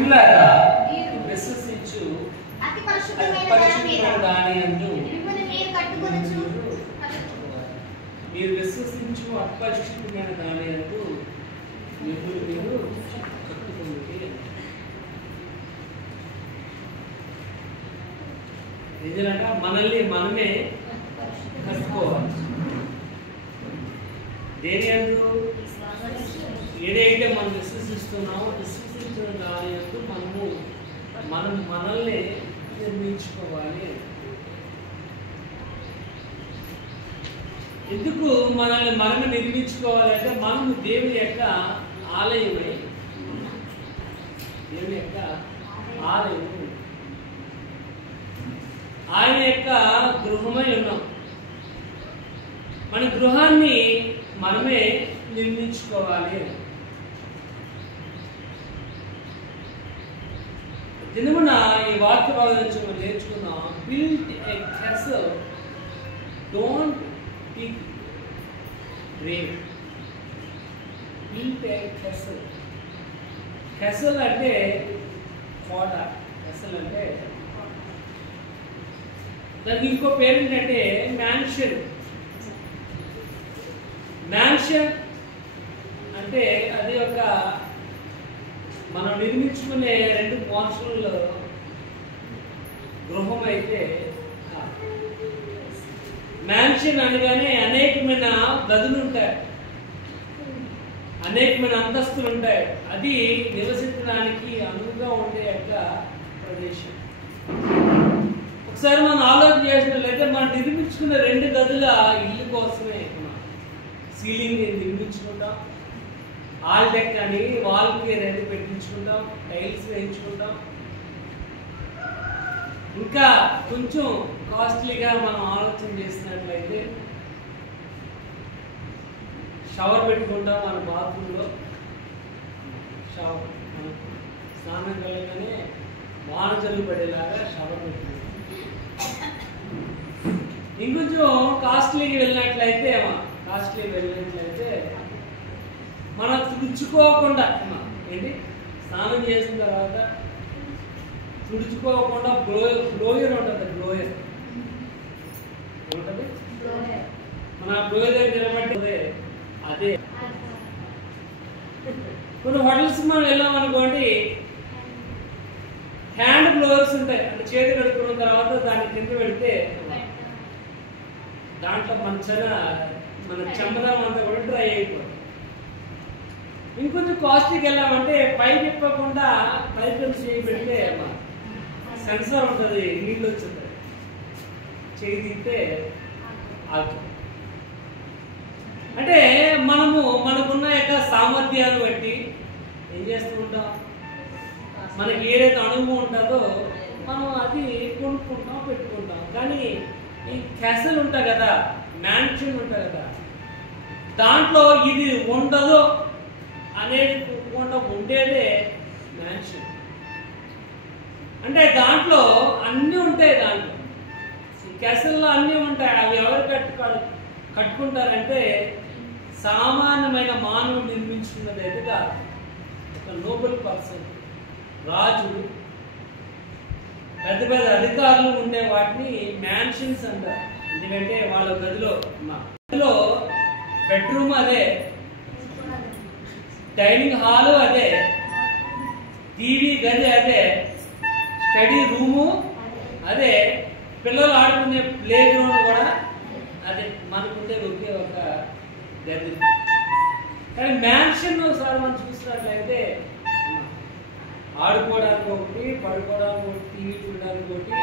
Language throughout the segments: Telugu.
ఇల్లారా విశ్వసించు అతి పరిశుద్ధమైన దాని యందు మీరు విశ్వసించు అతి పరిశుద్ధమైన దాని యందు మీరు కట్టుకోండి. ఏదంటే మనల్ని మనమే కట్టుకోవాలి. దేని యందు ఏదైతే మనం విశ్వసిస్తున్నామో విశ్వసించిన దాని యందు మనల్ని నిర్మించుకోవాలి. ఎందుకు మనల్ని మనమే నిర్మించుకోవాలంటే మనము దేవుని యొక్క ఆలయమై దేవుని యొక్క ఆలయం ఆయన యొక్క గృహమై ఉన్నాం. మన గృహాన్ని మనమే నిర్మించుకోవాలి. దినమున ఈ వాక్య భాగం నుంచి మనం నేర్చుకున్నాం. Build a castle, don't pick grave. Build a castle. Castle అంటే కోట. క్యాసల్ అంటే దానికి ఇంకో పేరు ఏంటంటే మ్యాన్షన్. మ్యాన్షన్ అంటే అది ఒక మనం నిర్మించుకునే 2 పోర్షన్ల గృహం అయితే మ్యాన్షన్ అనగానే అనేకమైన గదులు ఉంటాయి, అనేకమైన అంతస్తులు ఉంటాయి. అది నివసించడానికి అనువుగా ఉండే యొక్క ప్రదేశం. ఒకసారి మనం ఆలోచన చేసినట్లయితే మనం నిర్మించుకున్న 2 గదుల ఇల్లు కోసమే సీలింగ్ నిర్మించుకుంటాం, ఆల్ డెక్ అని వాల్కి రెండు పెట్టించుకుంటాం, టైల్స్ వేయించుకుంటాం. ఇంకా కొంచెం కాస్ట్లీగా మనం ఆలోచన చేసినట్లయితే షవర్ పెట్టుకుంటాం మన బాత్రూంలో. షవర్ స్నానం కలగానే వానజల్లు పడేలాగా షవర్ పెట్టుకుంటాం. ఇంకొంచెం కాస్ట్లీకి వెళ్ళినట్లయితే మనం తుడుచుకోకుండా ఏంటి స్నానం చేసిన తర్వాత తుడుచుకోకుండా బ్లోయర్ ఉంటుంది. బ్లోయర్ ఏముంటుంది? మన బ్లోయర్ దగ్గర నిలబడి అదే. కొన్ని హోటల్స్ మనం వెళ్ళాం అనుకోండి, హ్యాండ్ బ్లోయర్స్ ఉంటాయి. అంటే చేతి కడుక్కున్న తర్వాత దాని కింద పెడితే దాంట్లో మన చెమరం అంతా కూడా డ్రై అయిపోతుంది. ఇంకొంచెం కాస్ట్లీకి వెళ్ళామంటే పైప్ ఇప్పకుండా పైప్ చేయి పెడితే సెన్సార్ ఉంటుంది, నీళ్ళు వచ్చింది, చేయి తీస్తే ఆగుతుంది. అంటే మనకున్న యొక్క సామర్థ్యాన్ని బట్టి ఏం చేస్తూ ఉంటాం, మనకి ఏదైతే అనుభవం ఉంటుందో మనం అది కొనుక్కుంటాం, పెట్టుకుంటాం. కానీ ఈ క్యాసల్ ఉంటాయి కదా, మ్యాన్షన్ ఉంటాయి కదా, దాంట్లో ఇది ఉండదు అనేది ఉండేదే మ్యాన్షన్. అంటే దాంట్లో అన్నీ ఉంటాయి. దాంట్లో క్యాసల్లో అన్నీ ఉంటాయి. అవి ఎవరు కట్టుకుంటారంటే సామాన్యమైన మానవుడు నిర్మించుకున్నది అయితే కాదు. ఒక నోబెల్ పర్సన్, రాజు, పెద్ద పెద్ద అధికారులు ఉండే వాటిని మ్యాన్షన్స్ అంటారు. ఎందుకంటే వాళ్ళ గదిలో బెడ్రూమ్ అదే, డైనింగ్ హాలు అదే, టీవీ గది అదే, స్టడీ రూము అదే, పిల్లలు ఆడుకునే ప్లే గ్రౌండ్ కూడా అదే. మనకుండే ఒకే ఒక గది. కానీ మ్యాన్షన్ ఒకసారి మనం చూసినట్లయితే ఆడుకోవడానికి ఒకటి, పడుకోవడానికి ఒకటి, టీవీ చూడడానికి ఒకటి,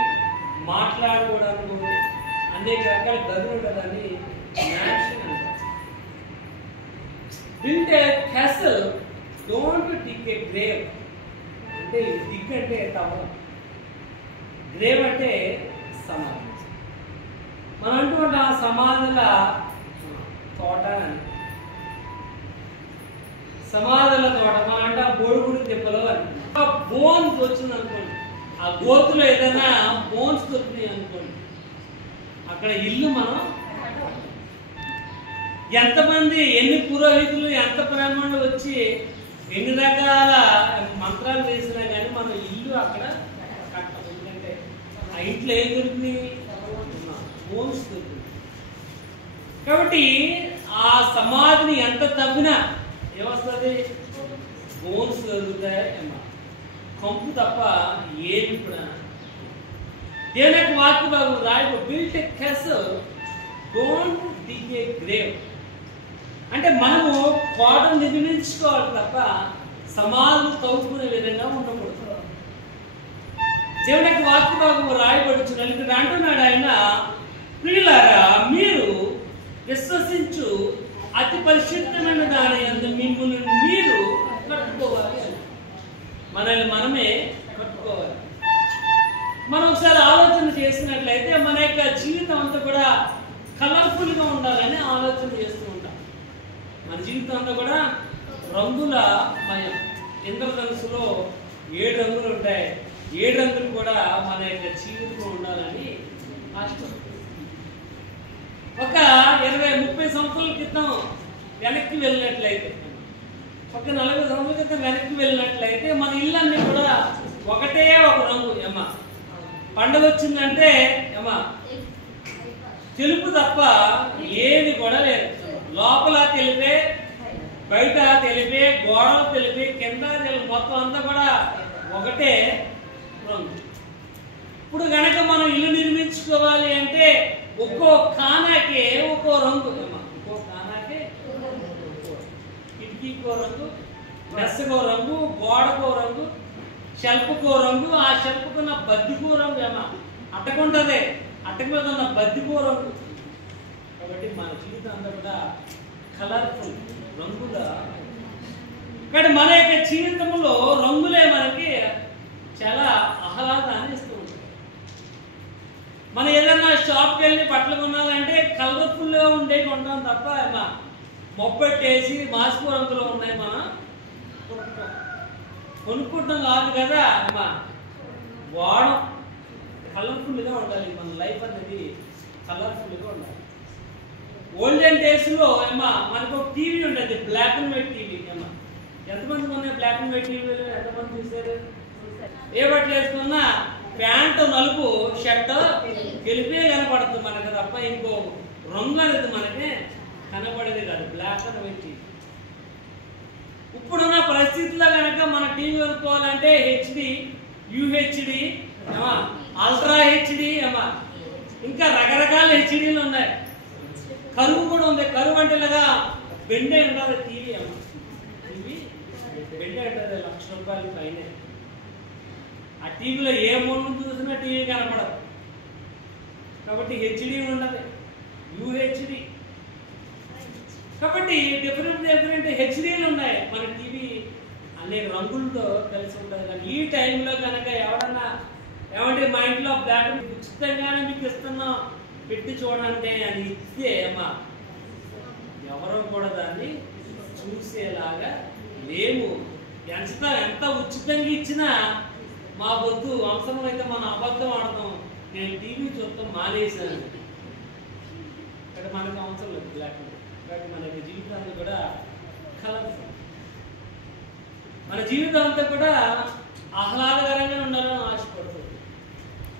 మాట్లాడుకోవడానికి ఒకటి, అనేక రకాల గదులు ఉంటుందని మ్యాన్షన్ అంటారు. Build a castle, don't dig a grave. అంటే డిగ్ అంటే తవ్వడం, గ్రేవ్ అంటే సమాధి. మనం అంటున్న సమాధుల తోట అని, సమాధుల తోట మనం అంటే బోడుగుడి దెబ్బలు అని. బోన్స్ వచ్చింది అనుకోండి, ఆ గోతులో ఏదైనా బోన్స్ దొరికినాయి అనుకోండి, అక్కడ ఇల్లు మనం ఎంతమంది, ఎన్ని పురోహితులు, ఎంత బ్రాహ్మణులు వచ్చి ఎన్ని రకాల మంత్రాలు వేసినా కానీ ఇల్లు అక్కడ కట్టం. ఎందుకంటే ఆ ఇంట్లో ఏం దొరికింది? బోన్స్ దొరికింది. కాబట్టి ఆ సమాధిని ఎంత తవ్వినా ఏమొస్తుంది? బోన్స్ దొరుకుతాయి అమ్మా, కంపు తప్ప ఏమి కూడా. దేవుని యొక్క వాక్య భాగం రాయబో built a castle, don't dig a grave. అంటే మనము కోటను నిర్మించుకోవాలి తప్ప సమాధులు తవ్వుకునే విధంగా ఉండకూడదు. దేవుని యొక్క వాక్య భాగం రాయబడుచున్న ఇక్కడ అంటున్నాడు ఆయన, ప్రియులారా మీరు విశ్వసించు అతి పరిశుద్ధమైన దాని యందు మిమ్మల్ని మీరు కట్టుకోవాలి. మనల్ని మనమే కట్టుకోవాలి. మనం ఒకసారి ఆలోచన చేసినట్లయితే మన యొక్క జీవితం అంతా కూడా కలర్ఫుల్గా ఉండాలని ఆలోచన చేస్తూ ఉంటాం. మన జీవితం అంతా కూడా రంగుల మయం. ఇంద్రధనుసులో 7 రంగులు ఉంటాయి. 7 రంగులు కూడా మన యొక్క జీవితంలో ఉండాలని ఆశిస్తాం. ఒక 20-30 సంవత్సరాల క్రితం వెనక్కి వెళ్ళినట్లయితే, ఒక 40 సంవత్సరాల క్రితం వెనక్కి వెళ్ళినట్లయితే మన ఇళ్ళన్నీ కూడా ఒకటే ఒక రంగు. ఏమా పండుగ వచ్చిందంటే ఏమా తెలుపు తప్ప ఏది కూడా లేదు. లోపల తెలిపే, బయట తెలిపే, గోడలు తెలిపే, కింద తెలుపు, మొత్తం అంతా కూడా ఒకటే రంగు. ఇప్పుడు కనుక మనం ఇల్లు నిర్మించుకోవాలి అంటే ఒక్కో కానాకే ఒక్కో రంగు. ఒక్కో కానాకే కిటికీకో రంగు, మెస్సకో రంగు, గోడకో రంగు, షెల్ఫ్కో రంగు, ఆ షెల్ఫ్కున్న బద్దికో రంగు. ఏమా అట్టకుంటదే, అట్టక మీద ఉన్న బద్దికో రంగు. కాబట్టి మన జీవితం అంతా కూడా కలర్ఫుల్, రంగుల. కానీ మన యొక్క జీవితంలో రంగులే మనకి చాలా ఆహ్లాదాన్ని ఇస్తూ ఉంటాయి. మనం ఏదైనా షాప్కి వెళ్ళి బట్టలు కొనాలంటే కలర్ఫుల్గా ఉండే కొంటాం తప్ప ఏమా మొబ్బెట్టేసి మాసిపో రంగులో ఉన్నాయి మనం కొనుక్కుంటాం కాదు కదా. అమ్మా వాడం కలర్ఫుల్గా ఉండాలి. మన లైఫ్ అనేది కలర్ఫుల్గా ఉండాలి. ఓల్డెన్ డేస్లో ఏమా మనకు ఒక టీవీ ఉంటుంది, బ్లాక్ అండ్ వైట్ టీవీ. ఏమా ఎంతమంది ఉన్నాయి బ్లాక్ అండ్ వైట్ టీవీలు? ఎంతమంది చూసారు? ఏ బట్టలు వేసుకున్నా ప్యాంటు నలుపు, షర్ట్ గెలిపే కనపడుతుంది మనకు తప్ప ఇంకో రంగు అనేది మనకి కనపడేది కాదు. Black and white TV. ఇప్పుడున్న పరిస్థితుల్లో కనుక మన టీవీ కొనుక్కోవాలంటే హెచ్డి, యూహెచ్డి, అల్ట్రా హెచ్డి, ఇంకా రకరకాల హెచ్డీలు ఉన్నాయి. కరువు కూడా ఉంది. కరువు అంటే ఇలాగా బెండే ఉంటుంది టీవీ. టీవీ బెండే ఉంటుంది, ₹1,00,000 పైన. ఆ టీవీలో ఏ మూడు చూసినా టీవీ కనపడదు. కాబట్టి హెచ్డి ఉండదు, యూహెచ్డి. కాబట్టి డిఫరెంట్ హెచ్డీలు ఉన్నాయి. మన టీవీ అనేక రంగులతో కలిసి ఉంటుంది. కానీ ఈ టైంలో కనుక ఎవరన్నా ఏమంటే మా ఇంట్లో బ్లాక్ ఉచితంగానే మీకు ఇస్తున్నాం పెట్టి చూడండి అని ఇస్తే అమ్మా ఎవరో కూడా దాన్ని చూసేలాగా లేము. ఎంత ఉచితంగా ఇచ్చినా మా వద్దు, అవసరం అయితే మనం అబద్ధం ఆడతాం, నేను టీవీ చూస్తాం మానేసాను. ఇక్కడ మనకు అవసరం లేదు బ్లాక్. కాబట్టి మన జీవితాన్ని కూడా కలర్ఫుల్, మన జీవితం అంతా కూడా ఆహ్లాదకరంగా ఉండాలని ఆశపడుతుంది.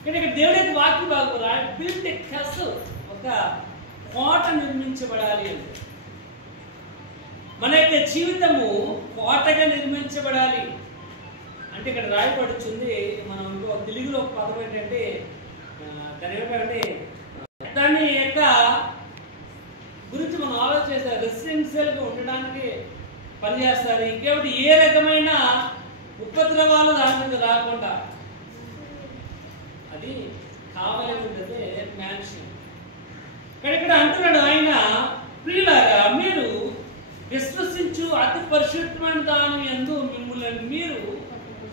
కానీ ఇక్కడ దేవుడి యొక్క వాక్య భాగం బిల్ట్ ఎ క్యాసల్, ఒక కోట నిర్మించబడాలి అని. మన యొక్క జీవితము కోటగా నిర్మించబడాలి అంటే ఇక్కడ రాయబడుతుంది. మనం ఇంకో తెలుగులో ఒక పదం ఏంటంటే దాని ఏమిటంటే దాని యొక్క గురించి మనం ఆలోచిస్తే రెసిడెన్షియల్గా ఉండడానికి పనిచేస్తారు. ఇంకేమిటి ఏ రకమైన ఉపద్రవాలు దాని మీద రాకుండా అది కావాలి ఉంటుంది మ్యాన్షన్. కానీ ఇక్కడ అంటున్నాడు ఆయన, ప్రియులారా మీరు విశ్వసించు అతి పరిశుద్ధమైన దాని యందు మిమ్మల్ని మీరు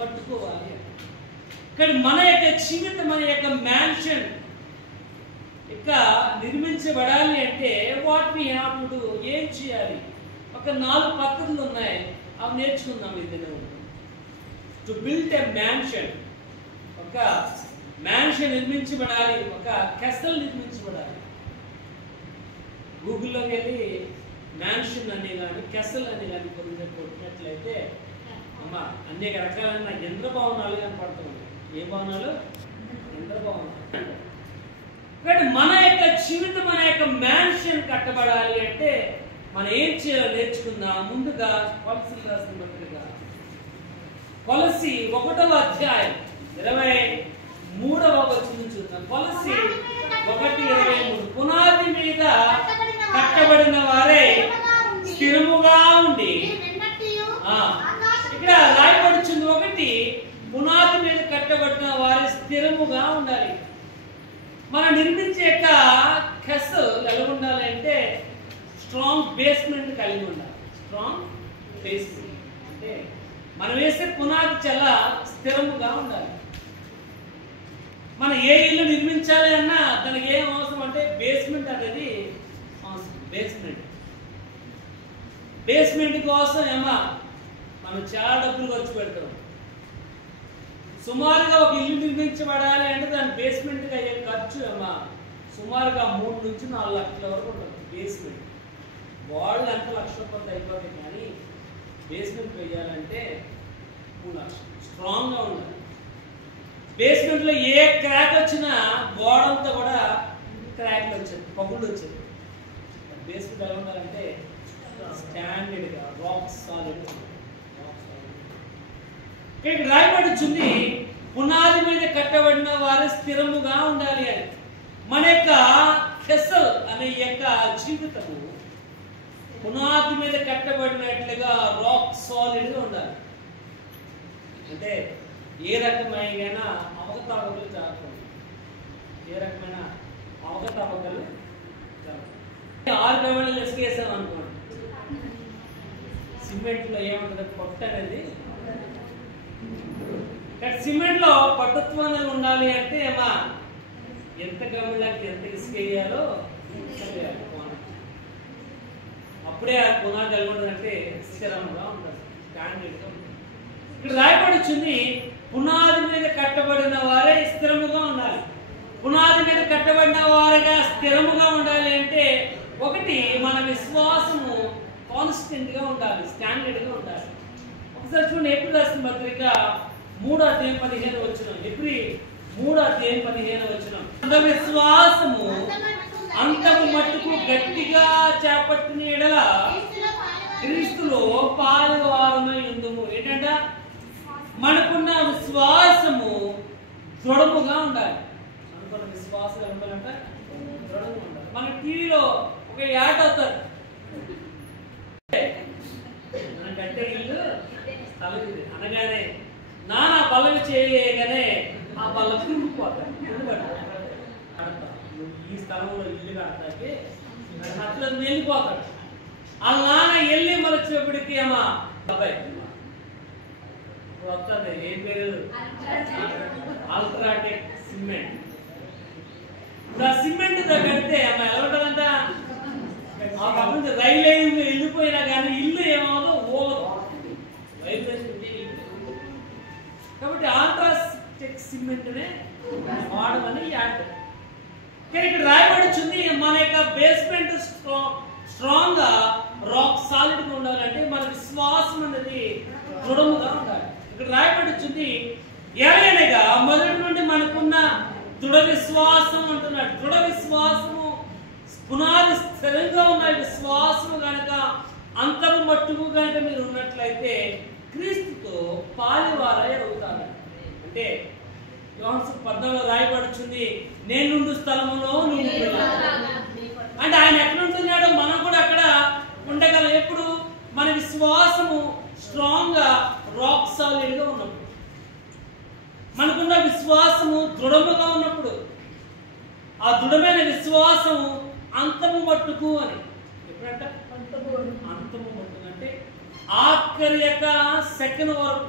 కట్టుకోవాలి. కానీ మన యొక్క జీవితం, మన యొక్క మ్యాన్షన్ ఇక నిర్మించబడాలి అంటే what we have to do, ఏం చేయాలి? ఒక 4 పద్ధతులు ఉన్నాయి, అవి నేర్చుకుందాం. ఇది టు బిల్డ్ ఎ మ్యాన్షన్, ఒక మ్యాన్షన్ నిర్మించబడాలి, ఒక క్యాసల్ నిర్మించబడాలి. గూగుల్లోకి వెళ్ళి మ్యాన్షన్ అని కానీ క్యాసల్ అని కానీ కొట్టినట్లయితే అమ్మా అనేక రకాలైన యంత్ర భవనాలు కనపడుతున్నాయి. ఏ భవనాలు? యంత్ర భవనాలు. కాబట్టి మన యొక్క జీవితం, మన యొక్క మ్యాన్షన్ కట్టబడాలి అంటే మనం ఏం చేయాలో నేర్చుకుందాం. ముందుగా కొలసీలకు రాసిన పత్రిక కొలసీ 1వ అధ్యాయం 23వ వచనం చూద్దాం. కొలసీ 1:23 పునాది మీద కట్టబడిన వారే స్థిరముగా ఉండి, ఇక్కడ రాయబడుచుంది ఒకటి, పునాది మీద కట్టబడిన వారి స్థిరముగా ఉండాలి. మనం నిర్మించే యొక్క కెసల్ ఎలా ఉండాలి అంటే స్ట్రాంగ్ బేస్మెంట్ కలిగి ఉండాలి. స్ట్రాంగ్ బేస్మెంట్ అంటే మనం వేసే పునాది చాలా స్థిరముగా ఉండాలి. మనం ఏ ఇల్లు నిర్మించాలి అన్నా దానికి ఏం అవసరం అంటే బేస్మెంట్ అనేది అవసరం. బేస్మెంట్ కోసం ఏమా మనం చాలా డబ్బులు ఖర్చు పెడతాం. సుమారుగా ఒక ఇల్లు నిర్మించబడాలి అంటే దాని బేస్మెంట్కి అయ్యే ఖర్చు ఏమా సుమారుగా 3 నుంచి 4 లక్షల వరకు ఉంటుంది. బేస్మెంట్ వాళ్ళు ఎంత లక్ష రూపాయలు అయిపోతాయి, కానీ బేస్మెంట్ వేయాలంటే 3 లక్షలు. స్ట్రాంగ్గా ఉండాలి. బేస్మెంట్లో ఏ క్రాక్ వచ్చినా గోడంతా కూడా క్రాక్లు వచ్చేది, పగుళ్ళు వచ్చేది. బేస్మెంట్ ఎలా ఉండాలంటే స్టాండర్డ్గా రాక్ సాలిడ్. ఇక్కడ రాయబడుచుంది పునాది మీద కట్టబడిన వారు స్థిరముగా ఉండాలి అని. మన యొక్క కెసల్ అనే యొక్క జీవితము పునాది మీద కట్టబడినట్లుగా రాక్ సాలిడ్గా ఉండాలి. అంటే ఏ రకమైన అవకతవకలు జరగకూడదు. ఏ రకమైన అవకతవకలు జరగకూడదు. 6 గవణలు ఇసుకేసాం అనుకోండి, సిమెంట్లో ఏముంటుంది? పొట్ట అనేది. సిమెంట్ లో పట్టుత్వం అనేది ఉండాలి అంటే ఏమా ఎంత గవణలకి ఎంత ఇసుక వేయాలో అప్పుడే ఆ పునాది ఎలా ఉంటుందంటే స్థిరంగా ఉంటుంది, స్టాండర్డ్గా ఉంటుంది. ఇక్కడ రాయబడుచుంది పునాది మీద కట్టబడిన వారే స్థిరముగా ఉండాలి. పునాది మీద కట్టబడిన వారుగా స్థిరముగా ఉండాలి అంటే ఒకటి మన విశ్వాసము కాన్స్టెంట్ గా ఉండాలి, స్టాండర్డ్ గా ఉండాలి. ఒకసారి చూడండి, ఎప్పుడు రాసిన పత్రిక 3:15 ఎప్పుడు 3:15 అంత విశ్వాసము అంతకు మట్టుకు గట్టిగా చేపట్టిన ఎడల క్రీస్తులో పాలువారమై ఉందుము. ఏంటంట? మనకున్న విశ్వాసము దృఢముగా ఉండాలి. అనుకున్న విశ్వాసం ఉండాలంట దృఢంగా ఉండాలి. మన టీవీలో ఒక యాడ్ అవుతారు, మనకంటే ఇల్లు స్థలం ఇది అనగానే నాన్న బలం చేయగానే ఆ బలం తిరిగిపోతాయి. ఈ స్థలంలో ఇల్లు కడతాకి అట్లా వెళ్ళిపోతాడు. ఆ నాన్న వెళ్ళి మరొచ్చేప్పటికి అమ్మా అబ్బాయి వస్తుంది. ఏం పేరు? UltraTech cement. ఆ సిమెంట్ కడితే అమ్మ ఎలా ఉంటుందంట? ఆ పక్క నుంచి రైలు వెళ్ళిపోయినా కానీ ఇల్లు ఏమవుదో ఓదు. వైబ్రేషన్. కాబట్టి అల్ట్రాటెక్ సిమెంట్నే వాడమని యాడ్. కానీ ఇక్కడ రాయబడుచుంది మన యొక్క బేస్మెంట్ స్ట్రాంగ్ గా రాక్ సాలిడ్ గా ఉండాలంటే మన విశ్వాసం అనేది దృఢముగా ఉండాలి. ఇక్కడ రాయబడుచుంది ఏలైనగా మొదటి నుండి మనకున్న దృఢ విశ్వాసం అంటున్నాడు. దృఢ విశ్వాసము పునాది స్థిరంగా ఉన్న విశ్వాసము కనుక అంతము మట్టుకు కనుక మీరు ఉన్నట్లయితే క్రీస్తుతో పాలివారై అవుతారు. అంటే 14 రాయబడుచుంది, నేనుండు స్థలములో నువ్వు. అంటే ఆయన ఎక్కడ ఉంటున్నాడో మనం కూడా అక్కడ ఉండగలం. ఎప్పుడు? మన విశ్వాసము స్ట్రాంగ్ గా రాక్ సాలిడ్ గా ఉన్నప్పుడు, మనకున్న విశ్వాసము దృఢముగా ఉన్నప్పుడు. ఆ దృఢమైన విశ్వాసము అంతము మట్టుకు అని. ఎప్పుడంట? అంతము మట్టుకు అంటే ఆఖరి యొక్క సెకండ్ వరకు,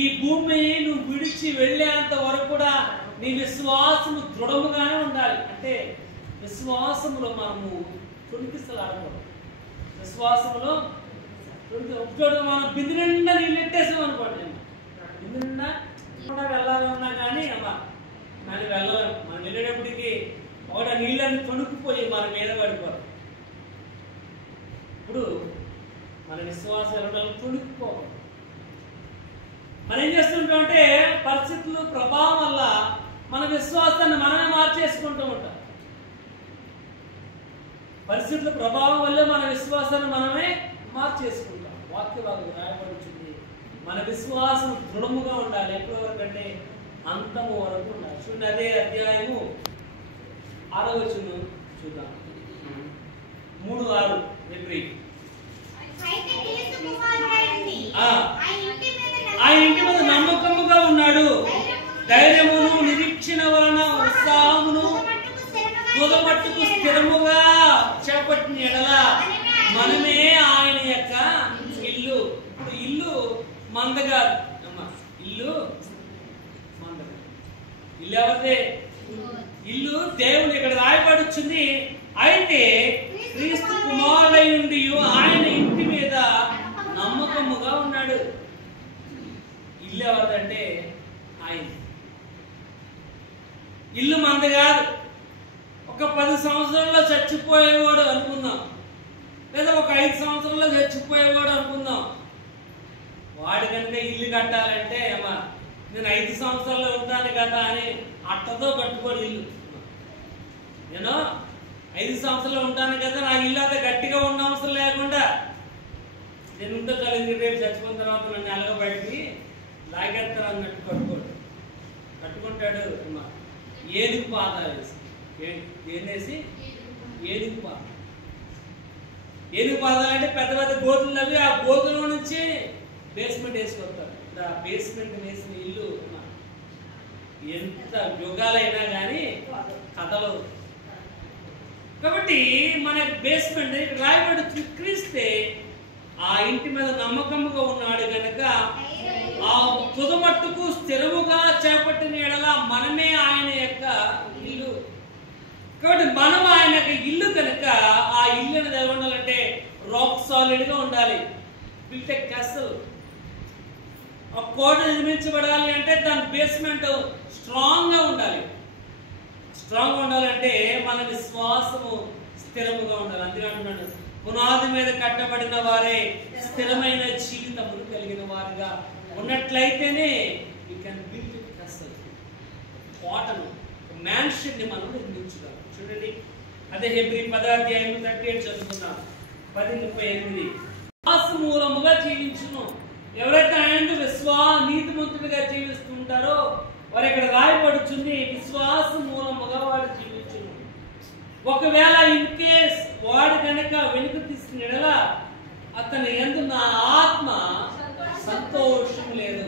ఈ భూమి నువ్వు విడిచి వెళ్ళేంత వరకు కూడా నీ విశ్వాసము దృఢముగానే ఉండాలి. అంటే విశ్వాసములో మనము తొణికిసలాడకూడదు. విశ్వాసములో ఒకచోట మనం బిందు నిండా నీళ్ళు ఎట్టేసాం అనుకోండి, బిందు నిండా కూడా వెళ్ళాలన్నా కానీ అమ్మా మనం వెళ్ళలేము. మనం వెళ్ళేటప్పటికి ఒకట నీళ్ళని తొణుకుపోయి మన మీద పడిపోరు. ఇప్పుడు మన విశ్వాసం వెళ్ళడం తొణుకుపోకూడదు. మనం ఏం చేస్తుంటాం అంటే పరిస్థితులు ప్రభావం వల్ల మన విశ్వాసాన్ని మనమే మార్చేసుకుంటూ ఉంటాం. పరిస్థితుల ప్రభావం వల్ల మన విశ్వాసాన్ని మనమే మార్చేసుకుంటాం. వాక్య భాగం రాయబడుతుంది, మన విశ్వాసం దృఢముగా ఉండాలి. ఎప్పటి వరకు అంటే అంతము వరకు ఉండాలి. చూడండి, అదే అధ్యాయము 6వ వచనం చూద్దాం. 3:6 హెబ్రీ. ఆ ఇంటి మీద నమ్మకముగా ఉన్నాడు, ధైర్యమును నిరీక్షణ వలన ఉత్సాహమును తుదమట్టుకు స్థిరముగా చేపట్టిన ఎడల మనమే ఆయన యొక్క ఇల్లు. ఇప్పుడు ఇల్లు మందగా అమ్మా, ఇల్లు మందగా, ఇల్లు ఎవరిదే? ఇల్లు దేవుని. ఇక్కడ రాయబడుచుంది, అయితే క్రీస్తు కుమారుడై ఉండి ఆయన ఇంటి మీద నమ్మకముగా ఉన్నాడు. ఇల్లు ఎవరిదంటే ఆయన. ఇల్లు మంద కాదు. ఒక 10 సంవత్సరాల్లో చచ్చిపోయేవాడు అనుకుందాం, లేదా ఒక 5 సంవత్సరాల్లో చచ్చిపోయేవాడు అనుకుందాం. వాడు కనుక ఇల్లు కట్టాలంటే అమ్మా నేను 5 సంవత్సరాల్లో ఉంటాను కదా అని అట్టతో కట్టుకోడు ఇల్లు. నేను 5 సంవత్సరాలు ఉంటాను కదా, నా ఇల్లు అంత గట్టిగా ఉన్న అవసరం లేకుండా నేను ఉంటే కలిగి రేపు చచ్చిపోయిన తర్వాత నన్ను ఎలాగో బయటికి లాగేస్తాను అన్నట్టు కట్టుకోడు. కట్టుకుంటాడు అమ్మా ఏనుగు పాదాలు వేసి. ఏనేసి? ఏనుగు పాదాలు. ఏనుగు పాదాలు అంటే పెద్ద పెద్ద గోతులు అవి, ఆ గోతుల నుంచి బేస్మెంట్ వేసుకొస్తారు. ఇప్పుడు ఆ బేస్మెంట్ వేసిన ఇల్లు ఎంత యుగాలైనా కానీ కథలు. కాబట్టి మన బేస్మెంట్ ఇక్కడ రాయబడి క్రీస్తే ఆ ఇంటి మీద నమ్మకముగా ఉన్నాడు కనుక ఆ తుదమట్టుకు స్థిరముగా చేపట్టిన ఎడల మనమే ఆయన యొక్క ఇల్లు. కాబట్టి మనం ఆయన యొక్క ఇల్లు కనుక ఆ ఇల్లు అనేది ఎలా ఉండాలంటే రాక్ సాలిడ్ గా ఉండాలి. Built a castle. ఆ కోట నిర్మించబడాలి అంటే దాని బేస్మెంట్ స్ట్రాంగ్ గా ఉండాలి. స్ట్రాంగ్ ఉండాలంటే మన విశ్వాసము స్థిరముగా ఉండాలి. అందుకంటున్నాడు, పునాది మీద కట్టబడిన వారే స్థిరమైన జీవితమును కలిగిన వారుగా ఉన్నట్లయితేనే you can build it castle. కోటను, మ్యాన్షన్ ని మనం నిర్మించగలం. చూడండి, అదే హెబ్రీ 10వ అధ్యాయం 38 చదువుకున్నాం. 10:38. విశ్వాస మూలముగా జీవించును. ఎవరైతే ఆయన నీతిమంతుడిగా జీవిస్తూ ఉంటారో వారు ఇక్కడ రాయబడుచుంది, విశ్వాస మూలముగా వాడు జీవించును. ఒకవేళ ఇన్ కేస్ వాడు కనుక వెనుక తీసుకునేలా అతని యందు నా ఆత్మ సంతోషం లేదు.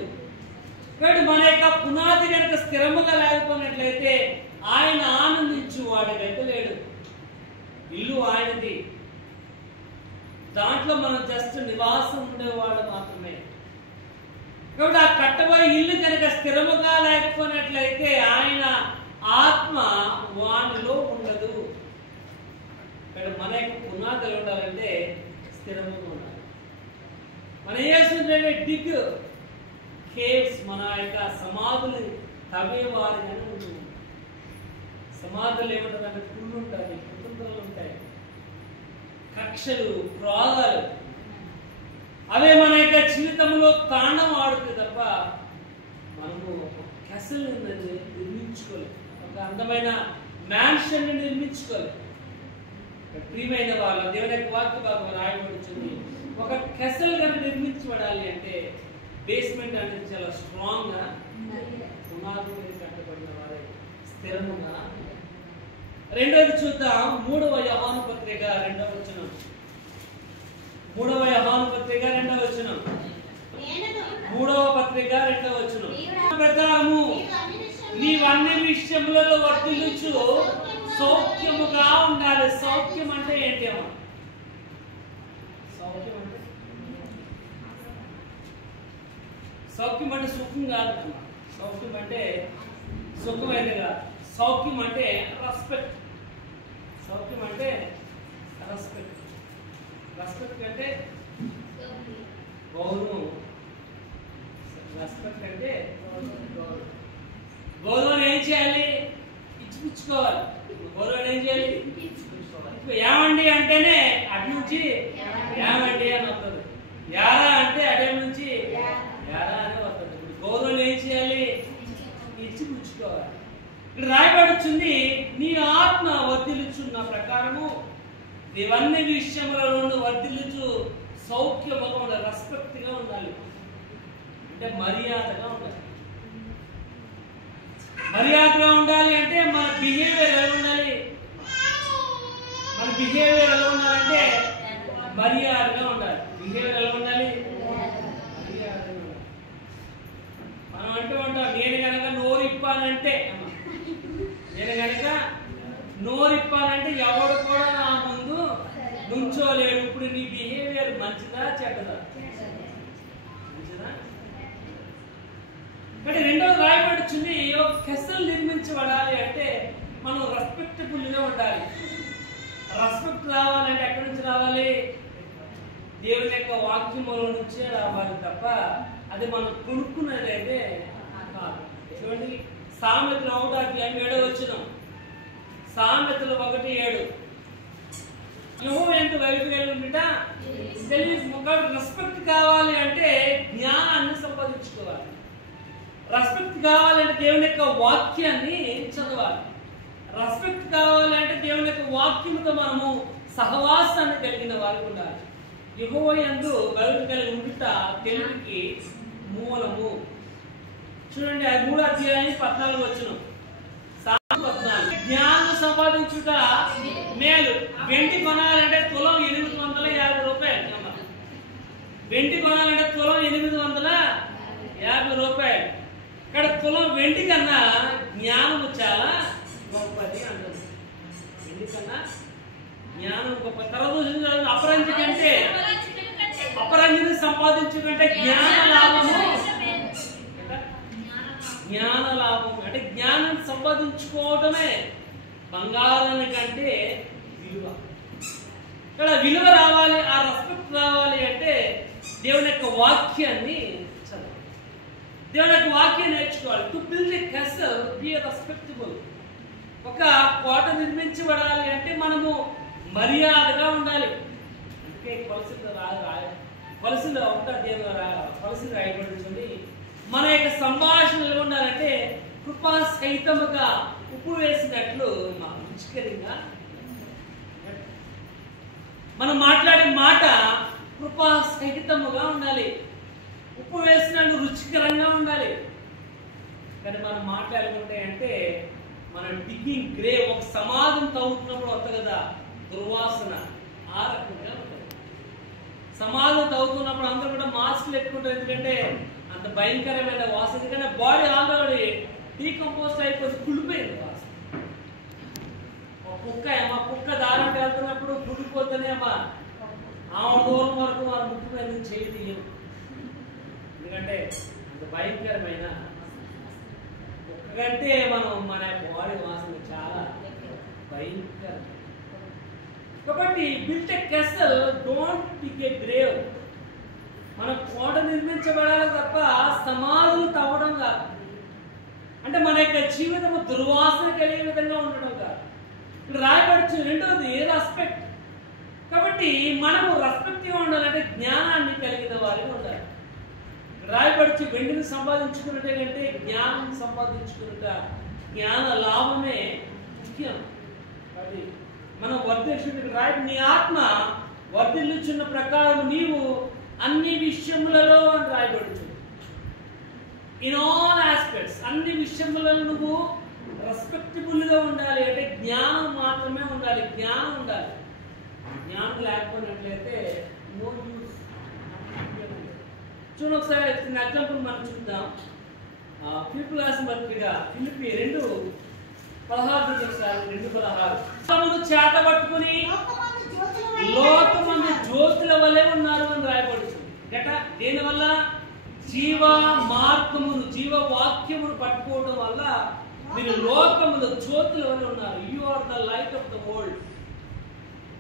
కాబట్టి మన యొక్క పునాది కనుక స్థిరముగా లేకపోయినట్లయితే ఆయన ఆనందించు వాడికైతే లేడు. ఇల్లు ఆయనది, దాంట్లో మనం జస్ట్ నివాసం ఉండేవాడు మాత్రమే. కాబట్టి ఆ కట్టబోయే ఇల్లు కనుక స్థిరముగా లేకపోయినట్లయితే ఆయన ఆత్మ వానిలో ఉండదు. మన యొక్క పునాదులు ఉండాలంటే స్థిరముగా ఉండాలి. మనం ఏం చేస్తుంటే డిగ్ కేవ్స్, మన యొక్క సమాధులు తవ్వేవారిగానే ఉంటుంది. సమాధులు ఏమంటారంటే కుళ్ళు ఉంటాయి, కుటుంబాలు ఉంటాయి, కక్షలు, క్రోధాలు, అవే మన యొక్క జీవితంలో తాండం ఆడుతుంది తప్ప మనము క్యాసల్ నిర్మించుకోలేదు, ఒక అందమైన మ్యాన్షన్ నిర్మించుకోలేదు. ప్రియమైన వాళ్ళు దేవుని యొక్క వాక్య భాగం రాయబడుతుంది, ఒక క్యాసల్ కనుక నిర్మించబడాలి అంటే బేస్మెంట్ అనేది చాలా స్ట్రాంగ్ గా పునాది మీద కట్టబడిన వారే స్థిరముగా. రెండోది చూద్దాం, 3వ యోహాను పత్రిక 2వ వచనం. 3వ యోహాను పత్రిక 2వ వచనం. 3వ పత్రిక 2వ వచనం. ప్రకారము నీవు అన్ని విషయములలో వర్తిల్లుచు సౌఖ్యముగా ఉండాలి. సౌఖ్యం అంటే ఏంటి అమ్మా? సౌఖ్యం అంటే సుఖం కాదమ్మా. సౌఖ్యం అంటే సుఖం అయితే కాదు. సౌఖ్యం అంటే రెస్పెక్ట్. సౌఖ్యం అంటే రెస్పెక్ట్. రెస్పెక్ట్ అంటే గౌరవం. రెస్పెక్ట్ అంటే గౌరవం ఏం చేయాలి? ఇచ్చిపుచ్చుకోవాలి. గౌరవం ఏం చేయాలి? ఏమండి అంటేనే అటు నుంచి ఏమండి అని వస్తుంది. యారా అంటే అటు నుంచి యారా అని వస్తుంది. ఇప్పుడు ఇచ్చిపుచ్చుకోవాలి. ఇక్కడ రాయబడుచుంది, నీ ఆత్మ వర్ధిల్లుచున్న ప్రకారము నీవన్ని విషయములలో వర్ధిల్లుచు సౌఖ్యముగా ఉండాలి, రెస్పెక్ట్గా ఉండాలి, అంటే మర్యాదగా ఉండాలి. మర్యాదగా ఉండాలి అంటే మన బిహేవియర్ ఎలా ఉండాలి? మన బిహేవియర్ ఎలా ఉండాలంటే మర్యాదగా ఉండాలి. బిహేవియర్ ఎలా ఉండాలి? మర్యాదగా ఉండాలి. మనం అంటూ ఉంటాం, నేను కనుక నోరిప్పానంటే ఎవడు కూడా నా ముందు నుంచోలేడు. ఇప్పుడు నీ బిహేవియర్ మంచిదా చెడ్డదా? మంచిదా? అంటే రెండోది రాయబడుచుంది, కెసలు నిర్మించబడాలి అంటే మనం రెస్పెక్టబుల్గా ఉండాలి. రెస్పెక్ట్ రావాలంటే ఎక్కడి నుంచి రావాలి? దేవుని యొక్క వాక్యముల నుంచే రావాలి తప్ప అది మనం కొనుక్కున్నది అయితే కాదు. చూడండి, సామెతలు 1:7 సామెతలు 1:7 యెహోవా యందు వైభవం ఉండుట తెలివి. రెస్పెక్ట్ కావాలి అంటే జ్ఞానాన్ని సంపాదించుకోవాలి. రెస్పెక్ట్ కావాలంటే దేవుని యొక్క వాక్యాన్ని చదవాలి. రెస్పెక్ట్ కావాలంటే దేవుని యొక్క వాక్యముతో మనము సహవాసాన్ని కలిగిన వారు ఉండాలి. యెహోవా యందు వైభవం కలిగి ఉండుట తెలివికి మూలము. చూడండి, 3:14 జ్ఞానం సంపాదించుట మేలు. వెండి కొనాలంటే తులం 850 రూపాయలు. వెండి కొనాలంటే తులం 850 రూపాయలు. ఇక్కడ తులం వెండి కన్నా జ్ఞానము చాలా గొప్పది అంటుంది. వెండి కన్నా జ్ఞానం గొప్ప. తర్వాత అపరంజిని సంపాదించుకుంటే జ్ఞాన లాభము. జ్ఞాన లాభం అంటే జ్ఞానం సంపాదించుకోవటమే బంగారాని కంటే విలువ. ఇక్కడ విలువ రావాలి, ఆ రెస్పెక్ట్ రావాలి అంటే దేవుని యొక్క వాక్యాన్ని చదవాలి, దేవుని యొక్క వాక్యాన్ని నేర్చుకోవాలి. To build a castle, be respectable. ఒక కోట నిర్మించబడాలి అంటే మనము మర్యాదగా ఉండాలి. అంటే కొలసలు కొలసలు కొలసలు రాయబడుతుంది. మన యొక్క సంభాషణలు ఉండాలంటే కృపా సహితముగా ఉప్పు వేసినట్లు రుచికరంగా మనం మాట్లాడే మాట కృపా సహితముగా ఉండాలి, ఉప్పు వేసినట్లు రుచికరంగా ఉండాలి. కానీ మనం మాట్లాడుకుంటే అంటే మనం డిగ్గింగ్ గ్రేవ్, ఒక సమాధం తవ్వుతున్నప్పుడు వస్తుంది కదా దుర్వాసన, ఆ రకంగా ఉంటుంది. సమాధం తవ్వుతున్నప్పుడు అందరూ కూడా మాస్కులు పెట్టుకుంటారు, ఎందుకంటే అంత భయంకరమైన వాసన. ఎందుకంటే బాడీ ఆల్రెడీ డీకంపోస్ట్ అయిపోయి కుళ్ళిపోయింది వాసన. కుక్క దారంటే వెళ్తున్నప్పుడు కుళ్ళిపోతేనే ఆమె దూరం వరకు వారు ముక్కు మీద చేయి తీయదు, ఎందుకంటే అంత భయంకరమైన కుక్క కంటే మన బాడీ వాసన చాలా భయంకరం. కాబట్టి built a castle, don't dig a grave. మన కోట నిర్మించబడాలి తప్ప సమాధులు తవ్వడం కాదు. అంటే మన యొక్క జీవితం దుర్వాసన కలిగే విధంగా ఉండడం కాదు. ఇక్కడ రాయబడుచు రెండోది రెస్పెక్ట్. కాబట్టి మనము రెస్పెక్ట్గా ఉండాలంటే జ్ఞానాన్ని కలిగిన వారిగా ఉండాలి. రాయబడుచు వెండిని సంపాదించుకున్నట్టే జ్ఞానం సంపాదించుకున్నట జ్ఞాన లాభమే ముఖ్యం. అది మనం వర్ధిల్లుచున్న రాయ నీ ఆత్మ వర్ధిల్లుచున్న ప్రకారం నీవు అన్ని విషయములలో అని రాయబడుతుంది. ఇన్ ఆల్ ఆస్పెక్ట్స్, అన్ని విషయములలో నువ్వు రెస్పెక్టబుల్గా ఉండాలి అంటే జ్ఞానం మాత్రమే ఉండాలి, జ్ఞానం ఉండాలి. జ్ఞానం లేకపోయినట్లయితే నో యూస్. చూడండి ఒకసారి ఎగ్జాంపుల్ మనం చూద్దాం. పీపుల్ బట్టిగా ఫిలిప్పీ 2:16 చేత పట్టుకుని లోకమంది జ్యోతుల వలె ఉన్నారు అని రాయబడుతుంది. గట దేనివల్ల? జీవ మార్గమును, జీవ వాక్యమును పట్టుకోవడం వల్ల మీరు లోకములో జ్యోతుల వలె ఉన్నారు. You are the light of the world.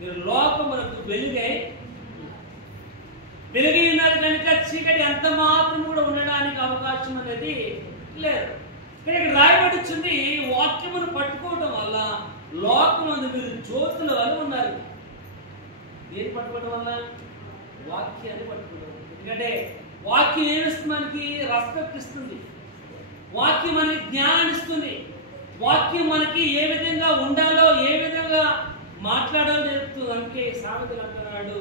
మీరు లోకమునకు వెలుగై ఉన్నారు కనుక చీకటి అంత మాత్రం కూడా ఉండడానికి అవకాశం అనేది లేదు. ఇక్కడ రాయబడుచుంది, వాక్యమును పట్టుకోవడం వల్ల లోకమందు మీరు జ్యోతుల వల్ల ఉన్నారు. ఏది పట్టుకోవడం వల్ల? వాక్యాన్ని పట్టుకోవడం. ఎందుకంటే వాక్యం ఏమిస్తుంది? మనకి రెస్పెక్ట్ ఇస్తుంది. వాక్యం మనకి జ్ఞానాన్ని ఇస్తుంది. వాక్యం మనకి ఏ విధంగా ఉండాలో, ఏ విధంగా మాట్లాడాలో నేర్పుతుంది. అందుకే సామెతలు అంటున్నాడు,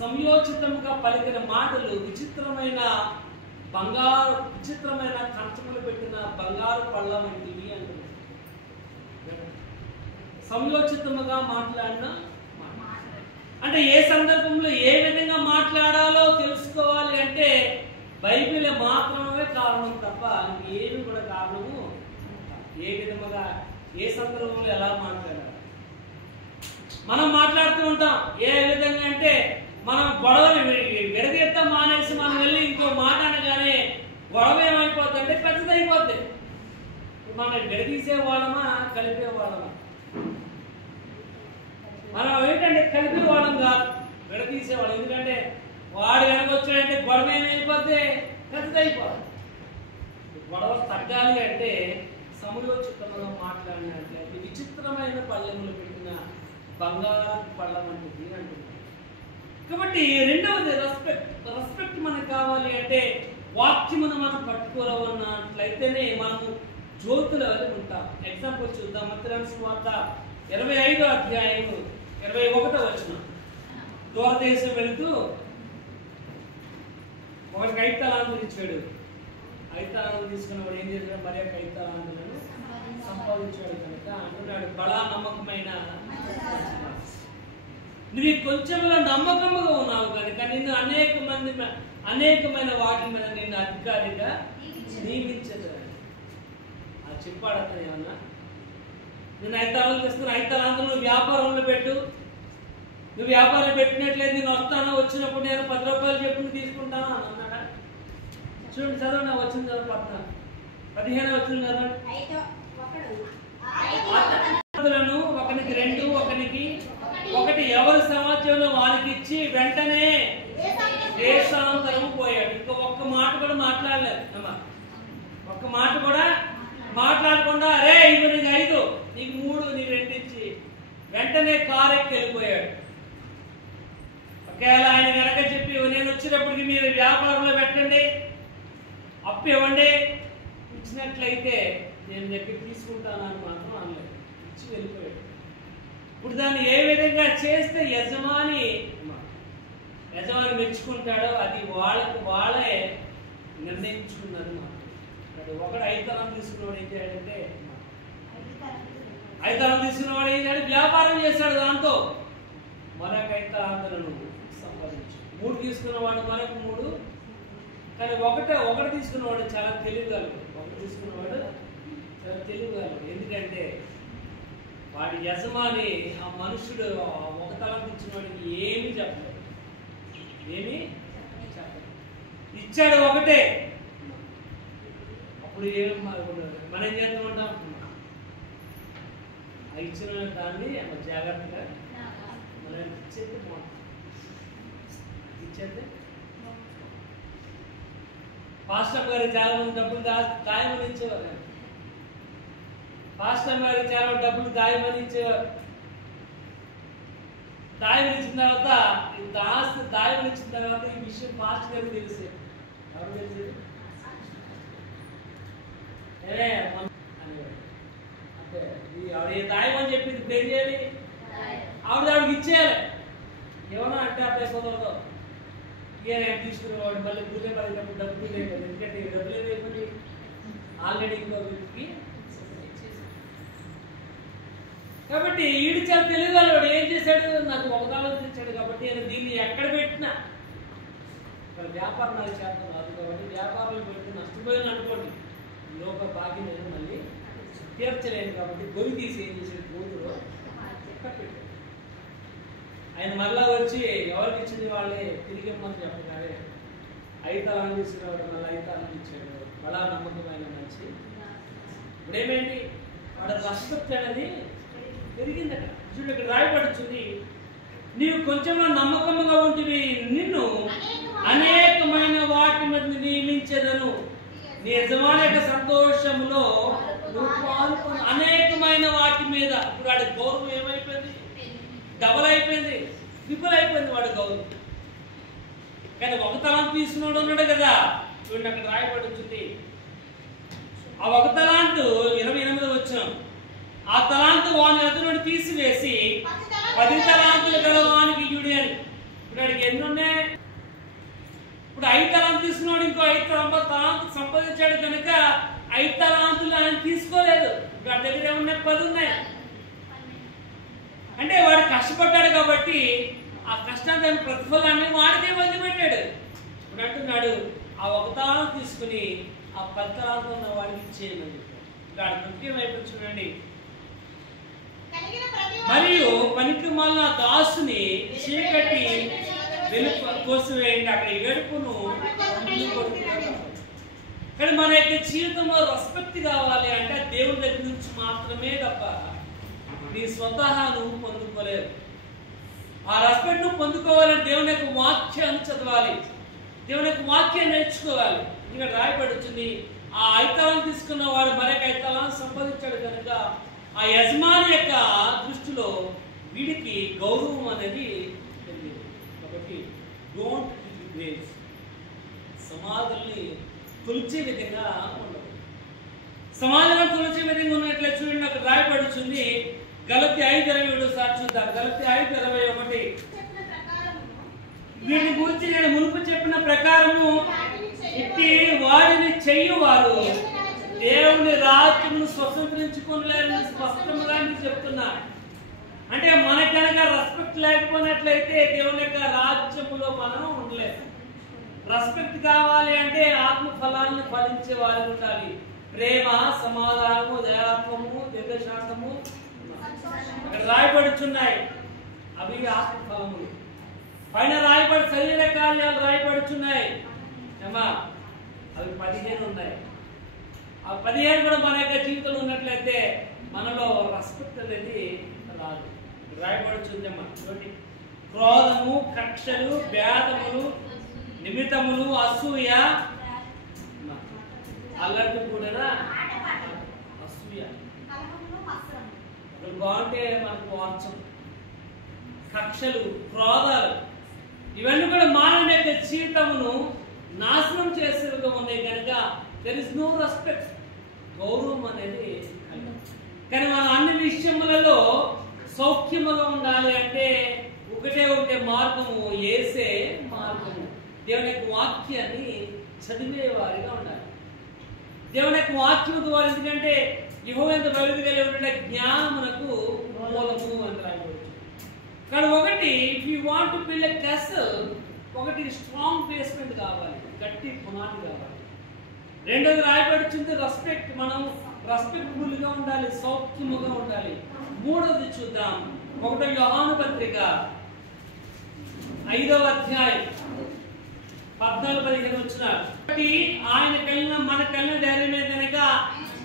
సంయోచితముగా పలికిన మాటలు విచిత్రమైన కంచములు పెట్టిన బంగారు పళ్ళ వంటివి అంటున్నాడు. సంయోచితముగా మాట్లాడిన అంటే ఏ సందర్భంలో ఏ విధంగా మాట్లాడాలో తెలుసుకోవాలి అంటే బైబిల్ మాత్రమే కారణం తప్ప ఏమి కూడా కారణము. ఏ విధముగా ఏ సందర్భంలో ఎలా మాట్లాడాలి మనం మాట్లాడుతూ ఉంటాం. ఏ విధంగా అంటే మనం గొడవని విడదీస్తా మానేసి మనం వెళ్ళి ఇంకో మాట అనగానే గొడవ ఏమైపోతుందంటే పెద్దదైపోద్ది. మనం విడదీసే వాళ్ళమా కలిపే వాళ్ళమా? మనం ఏంటంటే కలిపే వాళ్ళం కాదు, విడదీసేవాళ్ళం. ఎందుకంటే వాడు వెనక వచ్చాడంటే గొడవ ఏమైపోతే పెద్దదైపోతుంది. గొడవ తగ్గాలి అంటే సమయోచితంగా మాట్లాడినట్లయితే విచిత్రమైన పళ్ళెములు పెట్టిన బంగారు పళ్ళ వంటిది అంటున్నారు. కాబట్టి రెండవది రెస్పెక్ట్ మనకు కావాలి అంటే వాక్యమును మనం పట్టుకోవాలన్నట్లయితేనే మనము జ్యోతుల వల్ల ఉంటాం. ఎగ్జాంపుల్ చూద్దాం. మత్తయి సువార్త 25వ అధ్యాయము 21వ వచనం. దూరదేశం వెళుతూ ఒకరికి 5 తలాంతులు ఇచ్చాడు. 5 తలాంతులు తీసుకున్నవాడు ఏం చేశాడు? మరి 5 తలాంతులను సంపాదించాడు కనుక అంటున్నాడు, బలా నమ్మకమైన నువ్వు కొంచెంలో నమ్మకముగా ఉన్నావు కనుక నిన్ను అనేకమైన వాటి మీద నిన్ను అధికారిగా నియమించదు. అది చెప్పాడు అతను. ఏమన్నా నేను 5 తలాంతులు తీసుకుని 5 తలాంతులు నువ్వు వ్యాపారంలో పెట్టు. నువ్వు వ్యాపారం పెట్టినట్లయితే నేను వస్తాను, వచ్చినప్పుడు నేను 10 రూపాయలు చెప్పి తీసుకుంటాను అని అన్నాడా? చూడండి, చదవండి. వచ్చింది చదవండి, 15 వచ్చింది చదవండి. ఒకనికి 2, ఒకనికి 1 ఎవరి సమాచారంలో వారికి ఇచ్చి వెంటనే దేశాంతరం పోయాడు. ఇంకా ఒక్క మాట కూడా మాట్లాడలేదు. ఒక్క మాట కూడా మాట్లాడకుండా అరే ఇవి నీకు 5, నీకు 3, నీకు 2 ఇచ్చి వెంటనే కారు ఎక్కి వెళ్ళిపోయాడు. ఒకవేళ ఆయన కనుక చెప్పి నేను వచ్చినప్పటికి మీరు వ్యాపారంలో పెట్టండి, అప్పు ఇవ్వండి, ఇచ్చినట్లయితే నేను దగ్గర తీసుకుంటాను అని మాత్రం అనలేదు. ఇచ్చి వెళ్ళిపోయాడు. ఇప్పుడు దాన్ని ఏ విధంగా చేస్తే యజమాని మెచ్చుకుంటాడో అది వాళ్ళే నిర్ణయించుకున్నది మాత్రం. ఒకడు 5 తలాంతులు తీసుకున్నవాడు ఏం చేయాడంటే 5 తలాంతులు తీసుకున్నవాడు ఏం చేయాడు? వ్యాపారం చేశాడు. దాంతో మరొక 5 తలాంతులను సంపాదించాడు. 3 తీసుకున్నవాడు మరొక 3. కానీ ఒకటి తీసుకున్నవాడు చాలా తెలివిగలడు. ఎందుకంటే వాడి యజమాని ఆ మనుషుడు 1 తలాంతు ఇచ్చిన వాడికి ఏమి చెప్పలేదు. ఇచ్చాడు ఒకటే. అప్పుడు మనం ఏం చేస్తూ ఉంటాం? ఇచ్చిన దాన్ని జాగ్రత్తగా మనం ఇచ్చేస్తే పాస్టర్ గారు చాలా మంది డబ్బులు దాయమని ఇచ్చేవారు. పాస్టర్ గారు చాలా డబ్బులు దాయమని ఇచ్చేవారు. దాయమని ఇచ్చిన తర్వాత ఆస్తి దాయమని ఇచ్చిన తర్వాత ఈ విషయం పాస్టర్ గారికి తెలిసే. ఎవరు తెలిసేది? అంటే ఆవిడ దాయమని చెప్పింది. ఇప్పుడు ఏం చేయాలి? ఆవిడకి ఇచ్చేయాలి. ఏమన్నా అంటే అబ్బాయి సోదరుతో నేను తీసుకునేవాడు మళ్ళీ పూజ పడినప్పుడు డబ్బులు లేదు. ఎందుకంటే డబ్బులు ఏమైపోయి ఆల్రెడీ ఇంకో వ్యక్తికి. కాబట్టి ఈడు చాలా తెలియగలవాడు. ఏం చేశాడు? నాకు 1 తలాంతు ఇచ్చాడు కాబట్టి నేను దీన్ని ఎక్కడ పెట్టినా వ్యాపారం నాకు చేత రాదు కాబట్టి వ్యాపారంలో పెట్టి నష్టపోయాను అనుకోండి, లోక బాకీ నేను మళ్ళీ తీర్చలేను కాబట్టి గొయ్యి తీసి ఏం చేశాడు? కూతురు పెట్టాడు. ఆయన మళ్ళా వచ్చి ఎవరికి ఇచ్చింది వాళ్ళే తిరిగి ఇమ్మని చెప్పగానే 5 తలాంతులు తీసుకునేవాడు మళ్ళీ 5 తలాంతులు ఇచ్చాడు. అలా నమ్మకమైన మంచి. ఇప్పుడేమేంటి? వాడు రెస్పెక్ట్ అనేది పెరిగిందట. చూడు ఇక్కడ రాయబడుతుంది, నీవు కొంచెంలో నమ్మకముగా ఉంటుంది, నిన్ను అనేకమైన వాటి మీద నియమించదను. నీ యజమాని యొక్క సంతోషంలో నువ్వు పాల్గొని అనేకమైన వాటి మీద. ఇప్పుడు వాడి గౌరవం ఏమైపోయింది? డబల్ అయిపోయింది, ట్రిపుల్ అయిపోయింది వాడి గౌరవం. కానీ 1 తలాంతు తీసుకున్నాడు ఉన్నాడు కదా. చూడండి అక్కడ రాయబడుతుంది, ఆ ఒక తలాంతు 28 వచ్చిన ఆ తలాంతు వాని ఎదురు నుండి తీసివేసి 10 తలాంతులు గలవానికి ఇయ్యుడి అని. ఇప్పుడు అడిగి ఎన్ని ఉన్నాయి? ఇప్పుడు 5 తలాంతులు తీసుకున్నాడు, ఇంకో 5 తలాంతులు సంపాదించాడు కనుక 5 తలాంతులు ఆయన తీసుకోలేదు. వాడి దగ్గర ఏమున్నాయి? 10 ఉన్నాయి. అంటే వాడు కష్టపడ్డాడు కాబట్టి ఆ కష్టాన్ని ప్రతిఫలాన్ని వాడికే వదిలిపెట్టాడు. ఇప్పుడు అంటున్నాడు ఆ ఒక తలాంతు తీసుకుని ఆ 10 తలాంతులు ఉన్న వాడికి ఇచ్చేయమని చెప్పాడు. వాడి కృత్యం అయిపోయి చూడండి. మరియు పనికిమాలిన దాసుని చీకటి వెలుపు కోసివేయండి, అక్కడ ఏడుపును. కానీ మన యొక్క జీవితంలో రెస్పెక్ట్ కావాలి అంటే దేవుని దగ్గర నుంచి మాత్రమే తప్ప నీ స్వతహా నువ్వు పొందుకోలేవు. ఆ రెస్పెక్ట్ నువ్వు పొందుకోవాలంటే దేవుని యొక్క వాక్యాన్ని చదవాలి, దేవుని యొక్క వాక్యాన్ని నేర్చుకోవాలి. ఇక్కడ రాయబడుతుంది ఆ 5 తలాంతులు తీసుకున్న వాడు మరొక 5 తలాంతులు సంపాదించాడు కనుక ఆ యజమాని యొక్క దృష్టిలో వీడికి గౌరవం అనేది తెలియదు. కాబట్టి డోంట్ గ్రేస్, సమాధుల్ని తొలిచే విధంగా ఉండదు. సమాజంలో తొలిచే విధంగా ఉన్నట్లే చూడండి. అక్కడ రాయబడుతుంది గలతీ 5:27 సార్ చూద్దాం. గలతీ 5:21 వీటిని గురించి నేను మునుపు చెప్పిన ప్రకారము ఇట్టి వారిని చెయ్యువారు దేవుని రాజ్యమును స్వతంత్రించుకోలేరని స్పష్టంగా చెప్తున్నా. అంటే మనకు కనుక రెస్పెక్ట్ లేకపోయినట్లయితే దేవుని యొక్క రాజ్యములో మనం ఉండలేము. రెస్పెక్ట్ కావాలి అంటే ఆత్మ ఫలాలను ఫలించే వారు ఉండాలి. ప్రేమ, సమాధానము, దయాత్వము, దీర్ఘశాంతము అక్కడ రాయబడుచున్నాయి. అవి ఆత్మ ఫలములు. పైన రాయబడి శరీర కార్యాలు రాయబడుచున్నాయి ఏమా, అవి 15 ఉన్నాయి. ఆ 15 కూడా మన యొక్క జీవితంలో ఉన్నట్లయితే మనలో రెస్పెక్ట్ అనేది రాదు. రాయబడుచుందమ్మా చూడండి. క్రోధము, కక్షలు, భేదములు, నిమిత్తములు, అసూయ, అల్లరి కూడా అసూయ బాగుంటే మనకు వాంఛం, కక్షలు, క్రోధాలు ఇవన్నీ కూడా మానవుని యొక్క జీవితమును నాశనం చేసేవిగా ఉన్నాయి కనుక దెర్ ఇస్ నో రెస్పెక్ట్, గౌరవం అనేది. కానీ మనం అన్ని విషయములలో సౌఖ్యముగా ఉండాలి అంటే ఒకటే మార్గము, యేసే మార్గము. దేవుని యొక్క వాక్యాన్ని చదివేవారిగా ఉండాలి. దేవుని యొక్క వాక్యం ద్వారా, ఎందుకంటే యెహోవా యందు భయభక్తి కలిగి ఉండే జ్ఞానమునకు మూలము అని రాయబడుతుంది. కానీ ఒకటి, if you want to build a castle, ఒకటి స్ట్రాంగ్ బేస్మెంట్ కావాలి, గట్టి పునాది కావాలి. రెండోది రాయబడుతుంది రెస్పెక్ట్, మనం రెస్పెక్టబుల్ గా ఉండాలి, సౌఖ్యముగా ఉండాలి. మూడోది చూద్దాం, 1 యోహాను పత్రిక 5వ అధ్యాయం 14-15 వచ్చినారు. ఆయన కలిగిన మన కలిగిన ధైర్యమే కనుక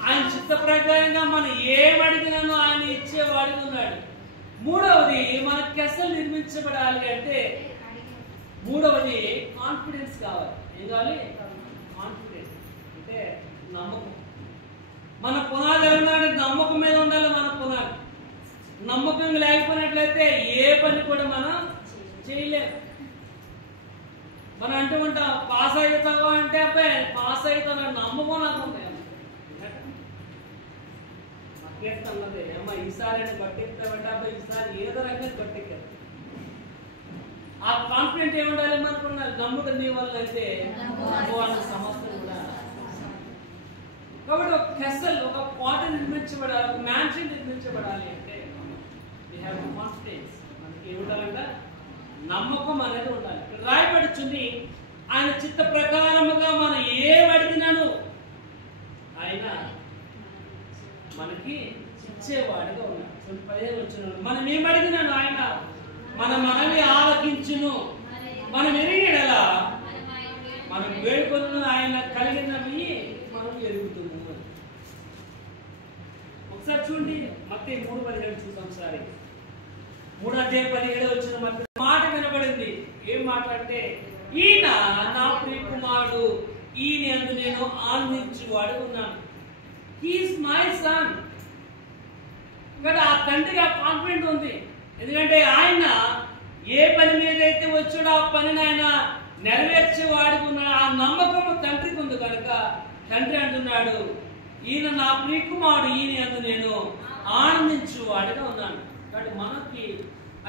ఆయన చిత్త ప్రకారంగా మనం ఏమడిగినానో ఆయన ఇచ్చేవాడిగా ఉన్నాడు. మూడవది మన కెసలు నిర్మించబడాలి అంటే మూడవది కాన్ఫిడెన్స్ కావాలి. ఏం కావాలి? కాన్ఫిడెన్స్ అంటే నమ్మకం. మన పునాది ఉండాలంటే నమ్మకం మీద ఉండాలి. మన పునాది నమ్మకం లేకపోయినట్లయితే ఏ పని కూడా మనం చేయలేము. మనం అంటూ ఉంటాం పాస్ అవుతావా అంటే అబ్బాయి పాస్ అవుతాను నమ్మకం నాకు ఉంది. అన్నది అమ్మ ఈసారి గట్టెక్తామంటే అబ్బాయి ఈసారి ఏదో రకంగా గట్టెక్కారు. ఆ కాన్ఫిడెంట్ ఏముండాలి మనకున్నారు? నమ్ముడు నీ వల్ల అయితే సమస్య కూడా. కాబట్టి ఒక కెసల్, ఒక పాట నిర్మించబడాలి, ఒక మ్యాన్షన్ నిర్మించబడాలి అంటే వీ హ్యావ్ కాన్ఫిడెన్స్. మనకి ఏముండాలంట? నమ్మకం అనేది ఉండాలి. రాయబడుచుంది ఆయన చిత్త ప్రకారముగా మనం ఏం అడిగినాను ఆయన మనకి ఇచ్చేవాడిగా ఉన్నాడు. 15 వచ్చిన మనం ఏం అడిగినాను ఆయన మన మనవి ఆలకించును. మనం ఎరిగినలా మనం వేడుకొను ఆయన కలిగినవి మనం ఎరుగుతున్నాము. ఒకసారి చూడండి మత్తయి 3:17 చూద్దాం. సారి 3:17 వచ్చిన మాట వినబడింది. ఏం మాట్లాడితే ఈయన నా ప్రియ కుమారుడు, ఈయన యందు నేను ఆనందించువాడు ఉన్నాను. He is my son. ఇక్కడ ఆ తండ్రికి ఆ కాన్ఫిడెంట్ ఉంది. ఎందుకంటే ఆయన ఏ పని మీద అయితే వచ్చాడో ఆ పనిని ఆయన నెరవేర్చేవాడికి ఉన్న ఆ నమ్మకం తండ్రికి ఉంది కనుక తండ్రి అంటున్నాడు ఈయన నా ప్రియకుమారుడు, ఈయన యందు నేను ఆనందించు వాడిగా ఉన్నాను. కాబట్టి మనకి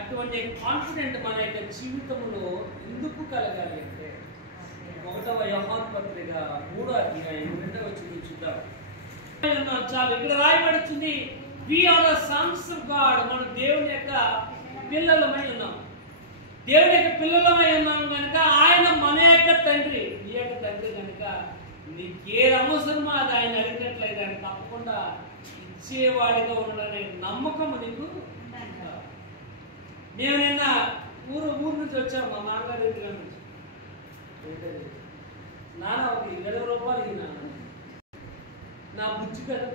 అటువంటి కాన్ఫిడెంట్ మన యొక్క జీవితంలో ఎందుకు కలగాలి అంటే 1వ యోహాను పత్రిక 3వ అధ్యాయం 2వ వచనం చూద్దాం. చాలు ఇక్కడ రాయబడుతుంది, we are the sons of God. మనం దేవుని యొక్క పిల్లలమై ఉన్నాం. దేవుని యొక్క పిల్లలమై ఉన్నాం కనుక ఆయన మన యొక్క తండ్రి, నీ యొక్క తండ్రి కనుక నీకు ఏది అవసరమో అది ఆయన అడిగినట్లయితే ఆయన తప్పకుండా ఇచ్చేవాడిగా ఉండనే నమ్మకం నీకు. మేము నిన్న ఊరు నుంచి వచ్చాము, మా నాన్నగారి ఇంటి నుంచి. నాన్న ఒక 20 రూపాయలు ఇన్నా, నా బుజ్జి కదా,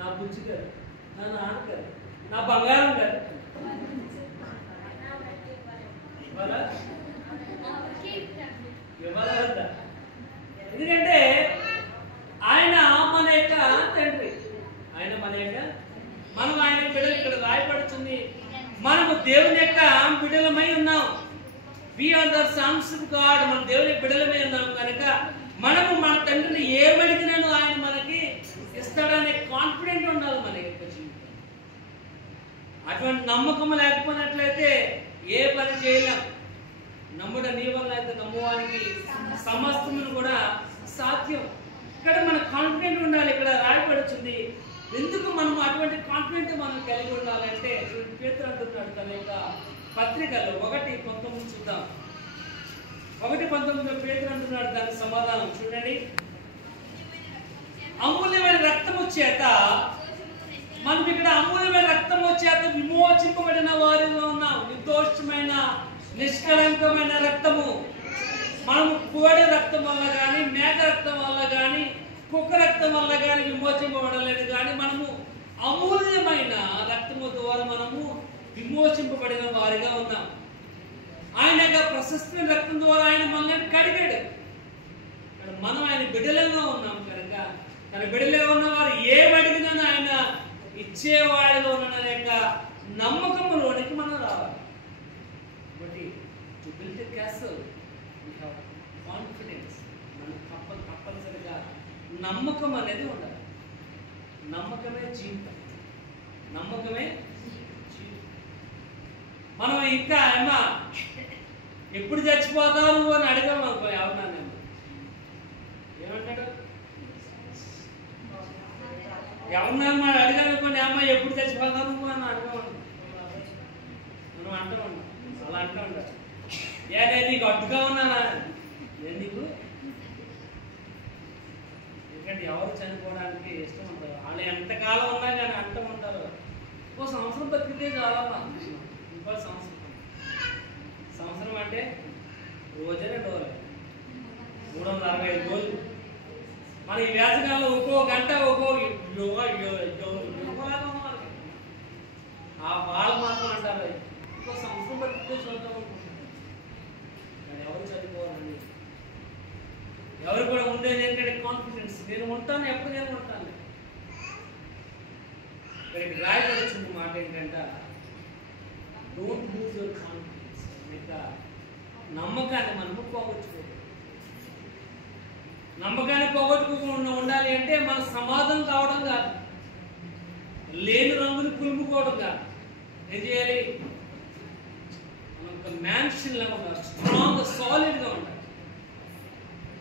నా బుజ్జి కదా, నా నాన్న కదా, నా బంగారం కదా. ఎందుకంటే ఆయన మన యొక్క తండ్రి, ఆయన మన యొక్క, మనం ఆయన బిడ్డలు. ఇక్కడ రాయబడుతుంది మనము దేవుని యొక్క బిడ్డలమై ఉన్నాం. We are the sons of God. మన దేవుని బిడ్డలమై ఉన్నాం కనుక మనము మన తండ్రిని ఏమడిగినాను ఆయన మనకి ఇస్తాడనే కాన్ఫిడెంట్ ఉండాలి మన యొక్క జీవితం. అటువంటి నమ్మకం లేకపోయినట్లయితే ఏ పని చేయలేం. నమ్ముడ నీ వల్ల అయితే నమ్మువానికి సమస్తమును కూడా సాధ్యం. ఇక్కడ మన కాన్ఫిడెంట్ ఉండాలి. ఇక్కడ రాయబడుతుంది ఎందుకు మనం అటువంటి కాన్ఫిడెంట్ మనం కలిగి ఉండాలంటే పేతురు అంటున్నాడు తన యొక్క పత్రికలో 1:19 చూద్దాం. 1:19 పేతురు అంటున్నాడు దానికి సమాధానం చూడండి. అమూల్యమైన రక్తము చేత, మనం ఇక్కడ అమూల్యమైన రక్తము చేత విమోచింపబడిన వారిలో ఉన్నాం. నిర్దోషమైన నిష్కళంకమైన రక్తము. మనము కోడి రక్తం వల్ల కానీ, మేక రక్తం వల్ల కానీ, కుక్క రక్తం వల్ల కానీ విమోచింపబడలేదు. కానీ మనము అమూల్యమైన రక్తము ద్వారా మనము విమోచింపబడిన వారిగా ఉన్నాం. ఆయన యొక్క ప్రశస్తమైన రక్తం ద్వారా ఆయన మనల్ని కడిగాడు. మనం ఆయన బిడ్డలుగా ఉన్నాం కనుక తన బిడ్డలుగా ఉన్న వారు ఏమడిగినా ఆయన ఇచ్చేవాడిలో ఉన్న యొక్క నమ్మకంలోనికి మనం రావాలి. కాబట్టి to build a castle we have confidence. మనకు తప్పనిసరిగా నమ్మకం అనేది ఉండాలి. నమ్మకమే జీవితం. నమ్మకమే జీవితం. మనం ఇంకా ఏమా ఎప్పుడు చచ్చిపోతావు నువ్వు అని అడిగాము అనుకో, ఎవరినన్నా ఏమంటాడు? ఎవరినమ్మా అడిగాను అనుకోండి, అమ్మ ఎప్పుడు చచ్చిపోతావు నువ్వు అని అడగమను. మనం అంటూ ఉంటాం, అలా అంటూ ఉంటారు. ఏ నేను నీకు అడ్డుగా ఉన్నానా? నేను నీకు, ఎందుకంటే ఎవరు చనిపోవడానికి ఇష్టం ఉంటారు. వాళ్ళు ఎంతకాలం ఉన్నా కానీ అంటూ ఉంటారు. ఇంకో సంవత్సరం బతికితే చాలమ్మా, ఇంకో సంవత్సరం అంటే రోజే రోజులు 365 రోజులు. మన ఈ వేసవికాలంలో ఒక్కో గంట ఒక్కో ఆ వాళ్ళు మాత్రం అంటారు ఇంకో సంవత్సరం బతికితే చూద్దాం అనుకుంటున్నారు. కానీ ఎవరు చనిపోవాలండి? ఎవరు కూడా ఉండేది ఏంటంటే కాన్ఫిడెన్స్. నేను ఉంటాను, ఎప్పుడు నేను ఉంటాను. ఇక్కడికి రాయబడుచున్న మాట ఏంటంటే డోంట్ లూజ్ యువర్ కాన్ఫిడెన్స్. నమ్మకాన్ని మనము పోగొట్టుకోవాలి. నమ్మకాన్ని పోగొట్టుకోకుండా ఉండాలి అంటే మన సమాధానం కావడం కాదు, లేని రంగుని పులుముకోవడం కాదు. ఏం చేయాలి? మనం ఒక మ్యాన్షన్ లాగా ఉండాలి, స్ట్రాంగ్ సాలిడ్గా ఉండాలి.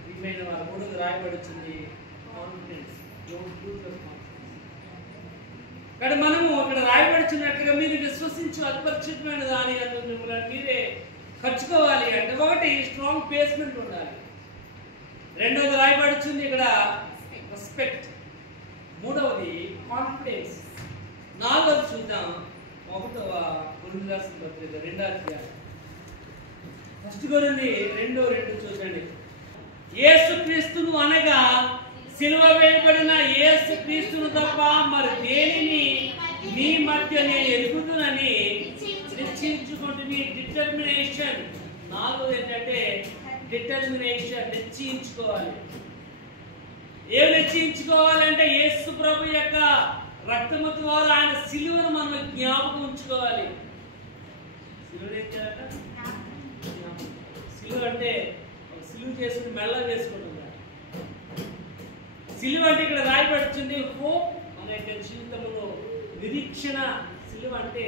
వీలైన వారు కూడా రాయబడుతుంది confidence. Don't lose your confidence. కానీ మనము ఇక్కడ రాయబడుచున్నట్లుగా మీరు విశ్వసించు అపరిచితమైన దాని మిమ్మల్ని మీరే ఖర్చుకోవాలి అంటే ఒకటి స్ట్రాంగ్ బేస్మెంట్ ఉండాలి. రెండవది రాయబడుతుంది ఇక్కడ రెస్పెక్ట్. మూడవది కాన్ఫిడెన్స్. నాలుగవది చూద్దాం 1వ కొరింథీయులకు రాసిన పత్రిక 2వ అధ్యాయం 1 కొరింథీ 2:2 చూడండి. యేసుక్రీస్తును అనగా సిలువ వేయబడిన యేసుక్రీస్తును తప్ప మరి దేనిని మీ మధ్య నేను ఎరుగుదునని నిశ్చయించుకుంటే మీ డిటర్మినేషన్. నాలుగోది ఏంటంటే డిటర్మినేషన్, నిశ్చయించుకోవాలి. ఏం నిశ్చయించుకోవాలంటే యేసు ప్రభు యొక్క రక్తము ద్వారా ఆయన సిలువను మనం జ్ఞాపకం ఉంచుకోవాలి. సిలువ ఏంటంటే సిలువ అంటే సిలువ చేసుకుని మెల్ల వేసుకుంటున్నారు. సిలువ అంటే ఇక్కడ రాయబడుతుంది హోప్, మన యొక్క జీవితంలో నిరీక్షణ. సిలువ అంటే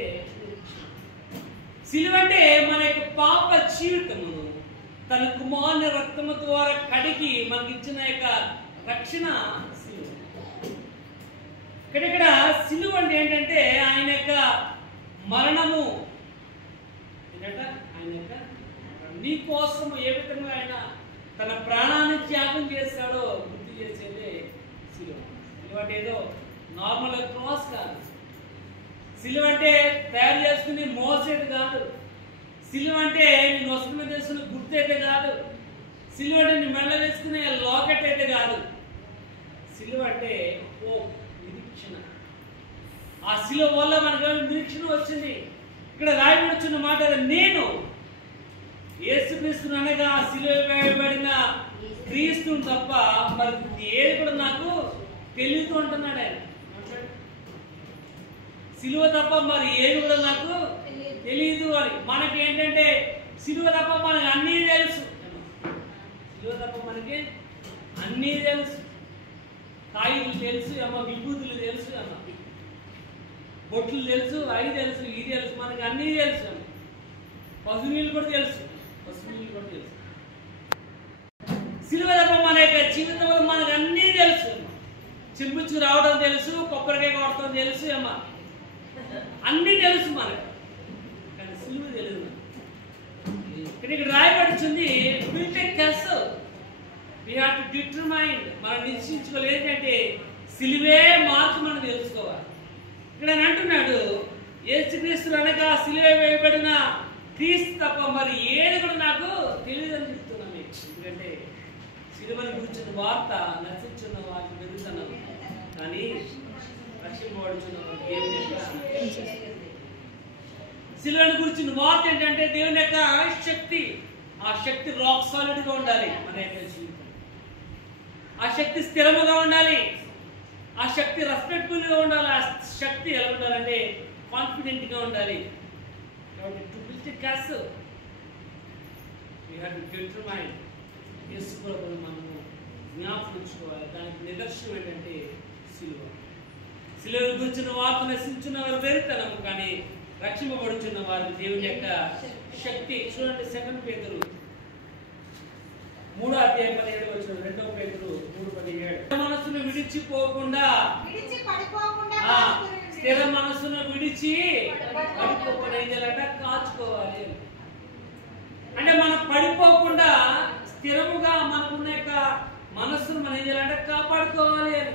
సిలువ అంటే మన యొక్క పాప జీవితమును తన కుమారుని రక్తము ద్వారా కడిగి మనకి ఇచ్చిన యొక్క రక్షణ సిలువ. ఇక్కడ సిలువ అంటే ఏంటంటే ఆయన యొక్క మరణము, ఏంటంటే ఆయన యొక్క నీ కోసం ఏ విధంగా ఆయన తన ప్రాణాన్ని త్యాగం చేస్తాడో గుర్తు చేసేదే సిలువ. సిలువ అంటే ఏదో నార్మల్ క్రాస్ కాదు. సిలువ అంటే తయారు చేసుకుని మోసేది కాదు. సిలువ అంటే నేను వస్త్రం మీద వేసుకుని గుర్తు అయితే కాదు. సిలువ అంటే నీ మెడలో వేసుకునే లాకెట్ అయితే కాదు. సిలువ అంటే హోప్, నిరీక్షణ. ఆ సిలువ వల్ల మనకు నిరీక్షణ వచ్చింది. ఇక్కడ రాయబడుచున్న మాట, నేను యేసుక్రీస్తును అనగా సిలువ వేయబడిన క్రీస్తుని తప్ప మరి ఏది కూడా నాకు తెలియదు అంటున్నాడు ఆయన. సిలువ తప్ప మరి ఏది కూడా నాకు తెలియదు అని. మనకి ఏంటంటే సిలువ తప్ప మనకి అన్నీ తెలుసు. సిలువ తప్ప మనకి అన్నీ తెలుసు. కాయలు తెలుసు అమ్మ, విభూతులు తెలుసు అమ్మ, బొట్లు తెలుసు, అవి తెలుసు, ఇది తెలుసు, మనకి అన్నీ తెలుసు అమ్మ. పసుపు నీళ్ళు కూడా తెలుసు, పసుపు నీళ్ళు కూడా తెలుసు. సిలువ తప్ప మన యొక్క జీవితంలో మనకు అన్నీ తెలుసు. చింపుచ్చుకు రావడం తెలుసు, కొబ్బరికాయ కొట్టడం తెలుసు అమ్మ, అన్నీ తెలుసు మనకు. కానీ సిలువ తెలియదు. ఇక్కడ రాయబడుతుంది we have to determine, మనం నిశ్చయించుకోవాలి ఏంటంటే సిలువే మార్పు మనం తెలుసుకోవాలి. ఇక్కడ అంటున్నాడు యేసుక్రీస్తు అనగా సిలువ వేయబడిన క్రీస్తు తప్ప మరి ఏది కూడా నాకు తెలియదు అని చెప్తున్నాను. ఎందుకంటే సిలువని గురించిన వార్త నశించున్న వారికి పెరుగుతున్నాం, కానీ రక్షింపబడుచున్న సిలువని గురించిన వార్త ఏంటంటే దేవుని యొక్క శక్తి. ఆ శక్తి రాక్ సాలిడ్ గా ఉండాలి మన యొక్క జీవితం. ఆ శక్తి స్థిరముగా ఉండాలి. ఆ శక్తి రెస్పెక్ట్ఫుల్ గా ఉండాలి. ఆ శక్తి ఎలా ఉండాలంటే కాన్ఫిడెంట్ గా ఉండాలి. కాబట్టి to build a castle we have to determine. యేసు ప్రభువుని మనము జ్ఞాపకం ఉంచుకోవాలి. దానికి నిదర్శనం ఏంటంటే సిలువ. సిలువ గురించిన వార్త నశించున్న వారు వెరుతనము, కానీ రక్షింపబడుచున్న వారు దేవుని యొక్క శక్తి. చూడండి 2 పేతురు 3:17 2 పేతురు 3:17 మనసును విడిచిపోకుండా స్థిర మనసును విడిచి పడిపోకుండా ఏం చేయాలంటే కాచుకోవాలి. అంటే మనం పడిపోకుండా స్థిరముగా మనకున్న యొక్క మనస్సును మనం ఏం చేయాలంటే కాపాడుకోవాలి అని.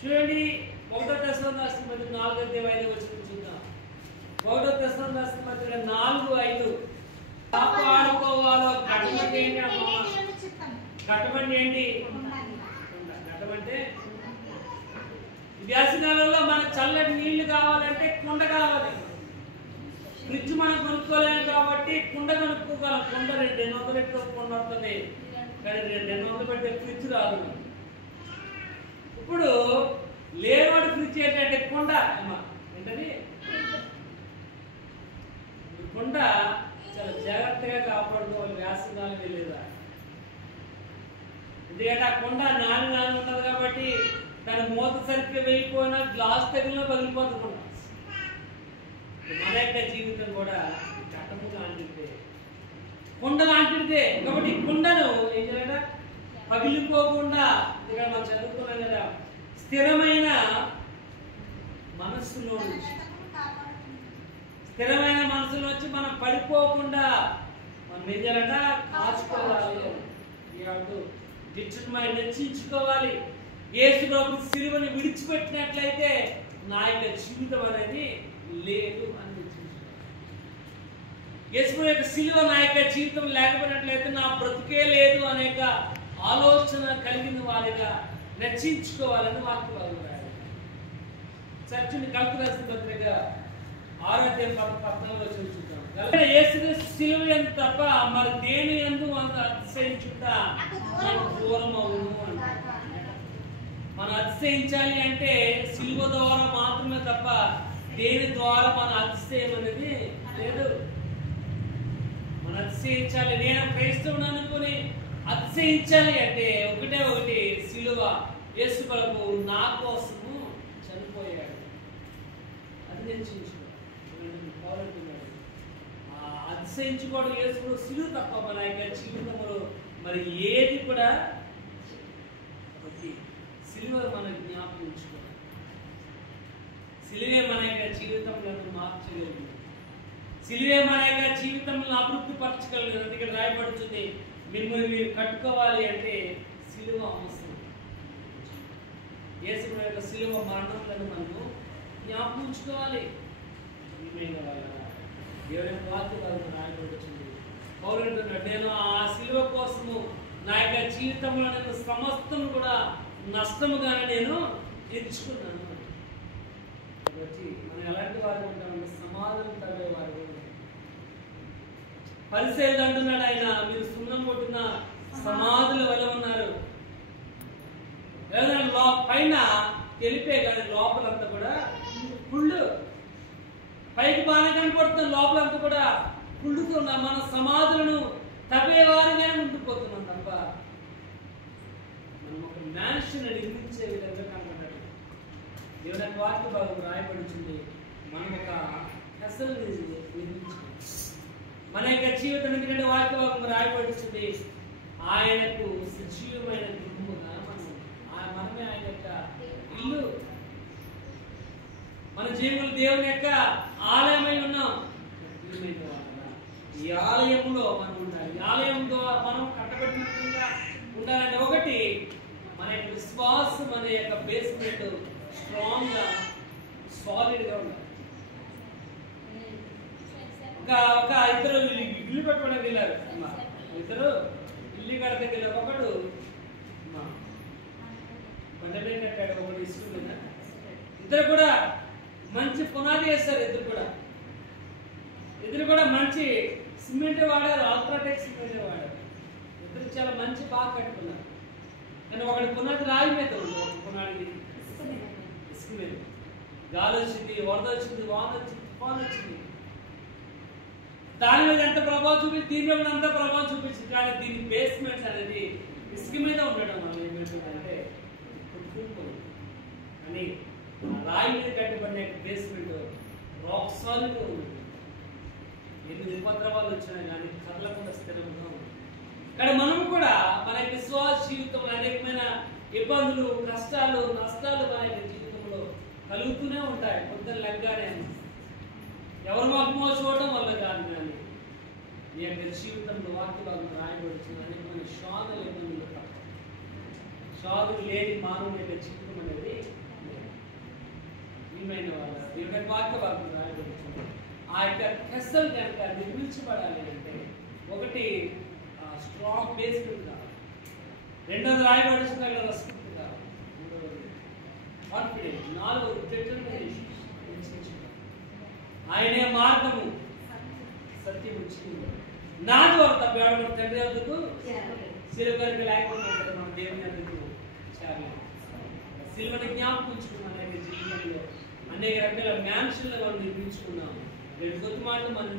చూడండి 1 తెస్సలోనికీయులకు 4:5 చూద్దాం. 1 తెస్సలోనికీయులకు 4:5 కాపాడుకోవాలో కట్టమంటే ఏంటి అమ్మా? కట్టమంటే ఏంటి? కట్టమంటే వేసవికాలంలో మనకు చల్లటి నీళ్లు కావాలంటే కుండ కావాలి. ఫ్రిడ్జ్ మనం కొనుక్కోలేము కాబట్టి కుండ కొనుక్కోగలం. కుండ 200 లీటర్ల కుండ వస్తుంది, కానీ 200 పెట్టే ఫ్రిడ్జ్ రాదు. ఇప్పుడు లేవాడు ఫ్రిడ్జ్ ఏంటంటే కుండ అమ్మా, ఏంటది కుండ చాలా జాగ్రత్తగా కాపాడుకోవాలి వేసవికాలం వెళ్ళేదా. ఎందుకంటే ఆ కుండ నాని ఉంటుంది కాబట్టి దాని మూత సరిగ్గా వెళ్ళిపోయినా గ్లాస్ తగిలినా పగిలిపోతుంది. మన యొక్క జీవితం కూడా కట్టము లాంటిదే, కుండ లాంటిదే. కాబట్టి కుండను ఏం చేయాలి? పగిలిపోకుండా, ఇక్కడ మనం చదువుకున్నాం కదా, స్థిరమైన మనస్సులో నుంచి మనం పడిపోకుండా మనం ఏం చేయాలంట? కాచుకోవాలి. నిశ్చయించుకోవాలి. యేసు ప్రభు సిలువని విడిచిపెట్టినట్లయితే నా యొక్క జీవితం అనేది లేదు అని నిశ్చయించుకోవాలి. యేసు ప్రభు యొక్క సిలువ నా యొక్క జీవితం లేకపోయినట్లయితే నా బ్రతుకే లేదు అనేక ఆలోచన కలిగిన వారిగా నచ్చించుకోవాలని వాక్యం చర్చని కలుపు రాసిన పత్రిక 6:14 చూద్దాం. యేసుక్రీస్తు సిలువ యందు తప్ప మరి దేని యందు అతిశయించుట దూరం అవును అంటారు. మనం అతిశయించాలి అంటే సిలువ ద్వారా మాత్రమే తప్ప దేని ద్వారా మన అతిశయం అనేది లేదు. మనం అతిశయించాలి. నేను క్రైస్తవుని అనుకుని అతిశయించాలి అంటే ఒకటే ఒకటి, సిలువ. యేసు ప్రభు నా కోసము చనిపోయాడు. అది నేర్చుకోవాలి. అతిశయించుకోవడం యేసు సిలువ తప్ప మన యొక్క జీవితంలో మరి ఏది కూడా సిలువ మన జ్ఞాపకం ఉంచుకోవాలి. సిలువే మన యొక్క జీవితంలో మార్చగలిగింది. సిలువే మన యొక్క జీవితంలో అభివృద్ధి పరచగలిగింది. ఇక్కడ రాయబడుతుంది, మిమ్మల్ని మీరు కట్టుకోవాలి అంటే సిలువ అవసరం. యేసు యొక్క సిలువ మరణంలో మనము జ్ఞాపకం ఉంచుకోవాలి. దేవుని వాక్యం రాయబడుతుంది. పౌరుడు నేను ఆ సిలువ కోసము నా యొక్క జీవితంలో నేను సమస్తం కూడా నష్టముగానే నేను ఎంచుకున్నాను. కాబట్టి మనం ఎలాంటి వారు ఉంటామంటే సమాధానం తగ్గేవారు. పరిశీలన అంటున్నాడు ఆయన, మీరు సున్నం కొట్టిన సమాధుల వల్ల ఉన్నారు. పైన తెలిపే కానీ లోపలంతా కూడా కుళ్ళు. పైకి బాగా కనపడుతున్న లోపలంతా కూడా కుళ్ళుతున్నా మన సమాధులను తవ్వేవారుగా ఉండిపోతున్నాం తప్ప మనం ఒక మ్యాన్షన్ నిర్మించే విధంగా కనపడ్డాడు. దేవుని వాక్య భాగం రాయబడుతుంది, మనం ఒక హెసలు నిర్మించాలి మన యొక్క జీవితం. ఎందుకంటే వాక్య భాగం రాయబడుతుంది, ఆయనకు సజీవమైన గృహముగా మనమే ఆయన యొక్క ఇల్లు. మన జీవులు దేవుని యొక్క ఆలయమై ఉన్నాం. ఈ ఆలయంలో మనం ఉండాలి. ఈ ఆలయంలో మనం కట్టబడినట్టుగా ఉండాలంటే ఒకటి, మన యొక్క విశ్వాసం మన యొక్క బేస్మెంట్ స్ట్రాంగ్ గా సాలిడ్ గా ఉండాలి. ఒక ఇద్దరు ఇల్లు కట్టుకోవడానికి వెళ్ళారు. ఇద్దరు ఇల్లు కడతకి వెళ్ళారు. ఒకడు బండపై కట్టాడు, ఒకటి ఇసుక మీద. ఇద్దరు కూడా మంచి పునాది వేస్తారు. ఇద్దరు కూడా మంచి సిమెంట్ వాడారు, అల్ట్రాటెక్ సిమెంట్ వాడారు. ఇద్దరు చాలా మంచి బాగా కట్టుకున్నారు. కానీ ఒకటి పునాది రాయి మీద ఉంది, ఒక పునాది ఇసుక మీద. గాలి వచ్చింది, వరద వచ్చింది, వాన వచ్చింది, తుఫాన్ వచ్చింది. దాని మీద ఎంత ప్రభావం చూపించి దీని మీద అంత ప్రభావం చూపించింది. కానీ దీని బేస్మెంట్ అనేది ఇసుక మీద ఉండడం వల్ల ఏమవుతుందంటే అని రాయి మీద కట్టబడిన బేస్మెంట్ రాక్ సాలిడ్ గా ఉంది. ఎన్ని ఉపద్రవాలు వచ్చినా కానీ కదలకుండా స్థిరంగా ఉంది. కానీ మనం కూడా మన విశ్వాస జీవితంలో అనేకమైన ఇబ్బందులు, కష్టాలు, నష్టాలు మన యొక్క జీవితంలో కలుగుతూనే ఉంటాయి. పొద్దున లెగ్గానే ఎవరు మాకు చూడటం వల్ల కాదు, కానీ నీ యొక్క జీవితంలో వాక్యాలు రాయబడుతుంది. అనేకమైన శోధనలు, ఇబ్బందులు తప్ప శోధనలు లేని మానవుని యొక్క జీవితం అనేది వాళ్ళ దేవుని వాక్య భాగం రాయబడుతుంది. ఆ యొక్క కెసల్ కనుక నిర్మించబడాలి అంటే ఒకటి స్ట్రాంగ్ బేస్మెంట్ కావాలి. రెండోది రాయబడుతుంది రెస్పెక్ట్ కావాలి. మూడవది కాన్ఫిడెన్స్. నాలుగవది డిటర్మినేషన్. ఆయనే మార్గము, సత్యం వచ్చింది. నా ద్వారా తప్ప తండ్రి వద్దకు సిలువకి లేకుండా మన దేవుని వద్దకు చేరలేదు. సిలువని జ్ఞాపకించుకున్నాం. అనేక జీవితంలో అనేక రకాల మ్యాన్షన్లు మనం నిర్మించుకున్నాము. రెండు కొద్ది మాటలు మనం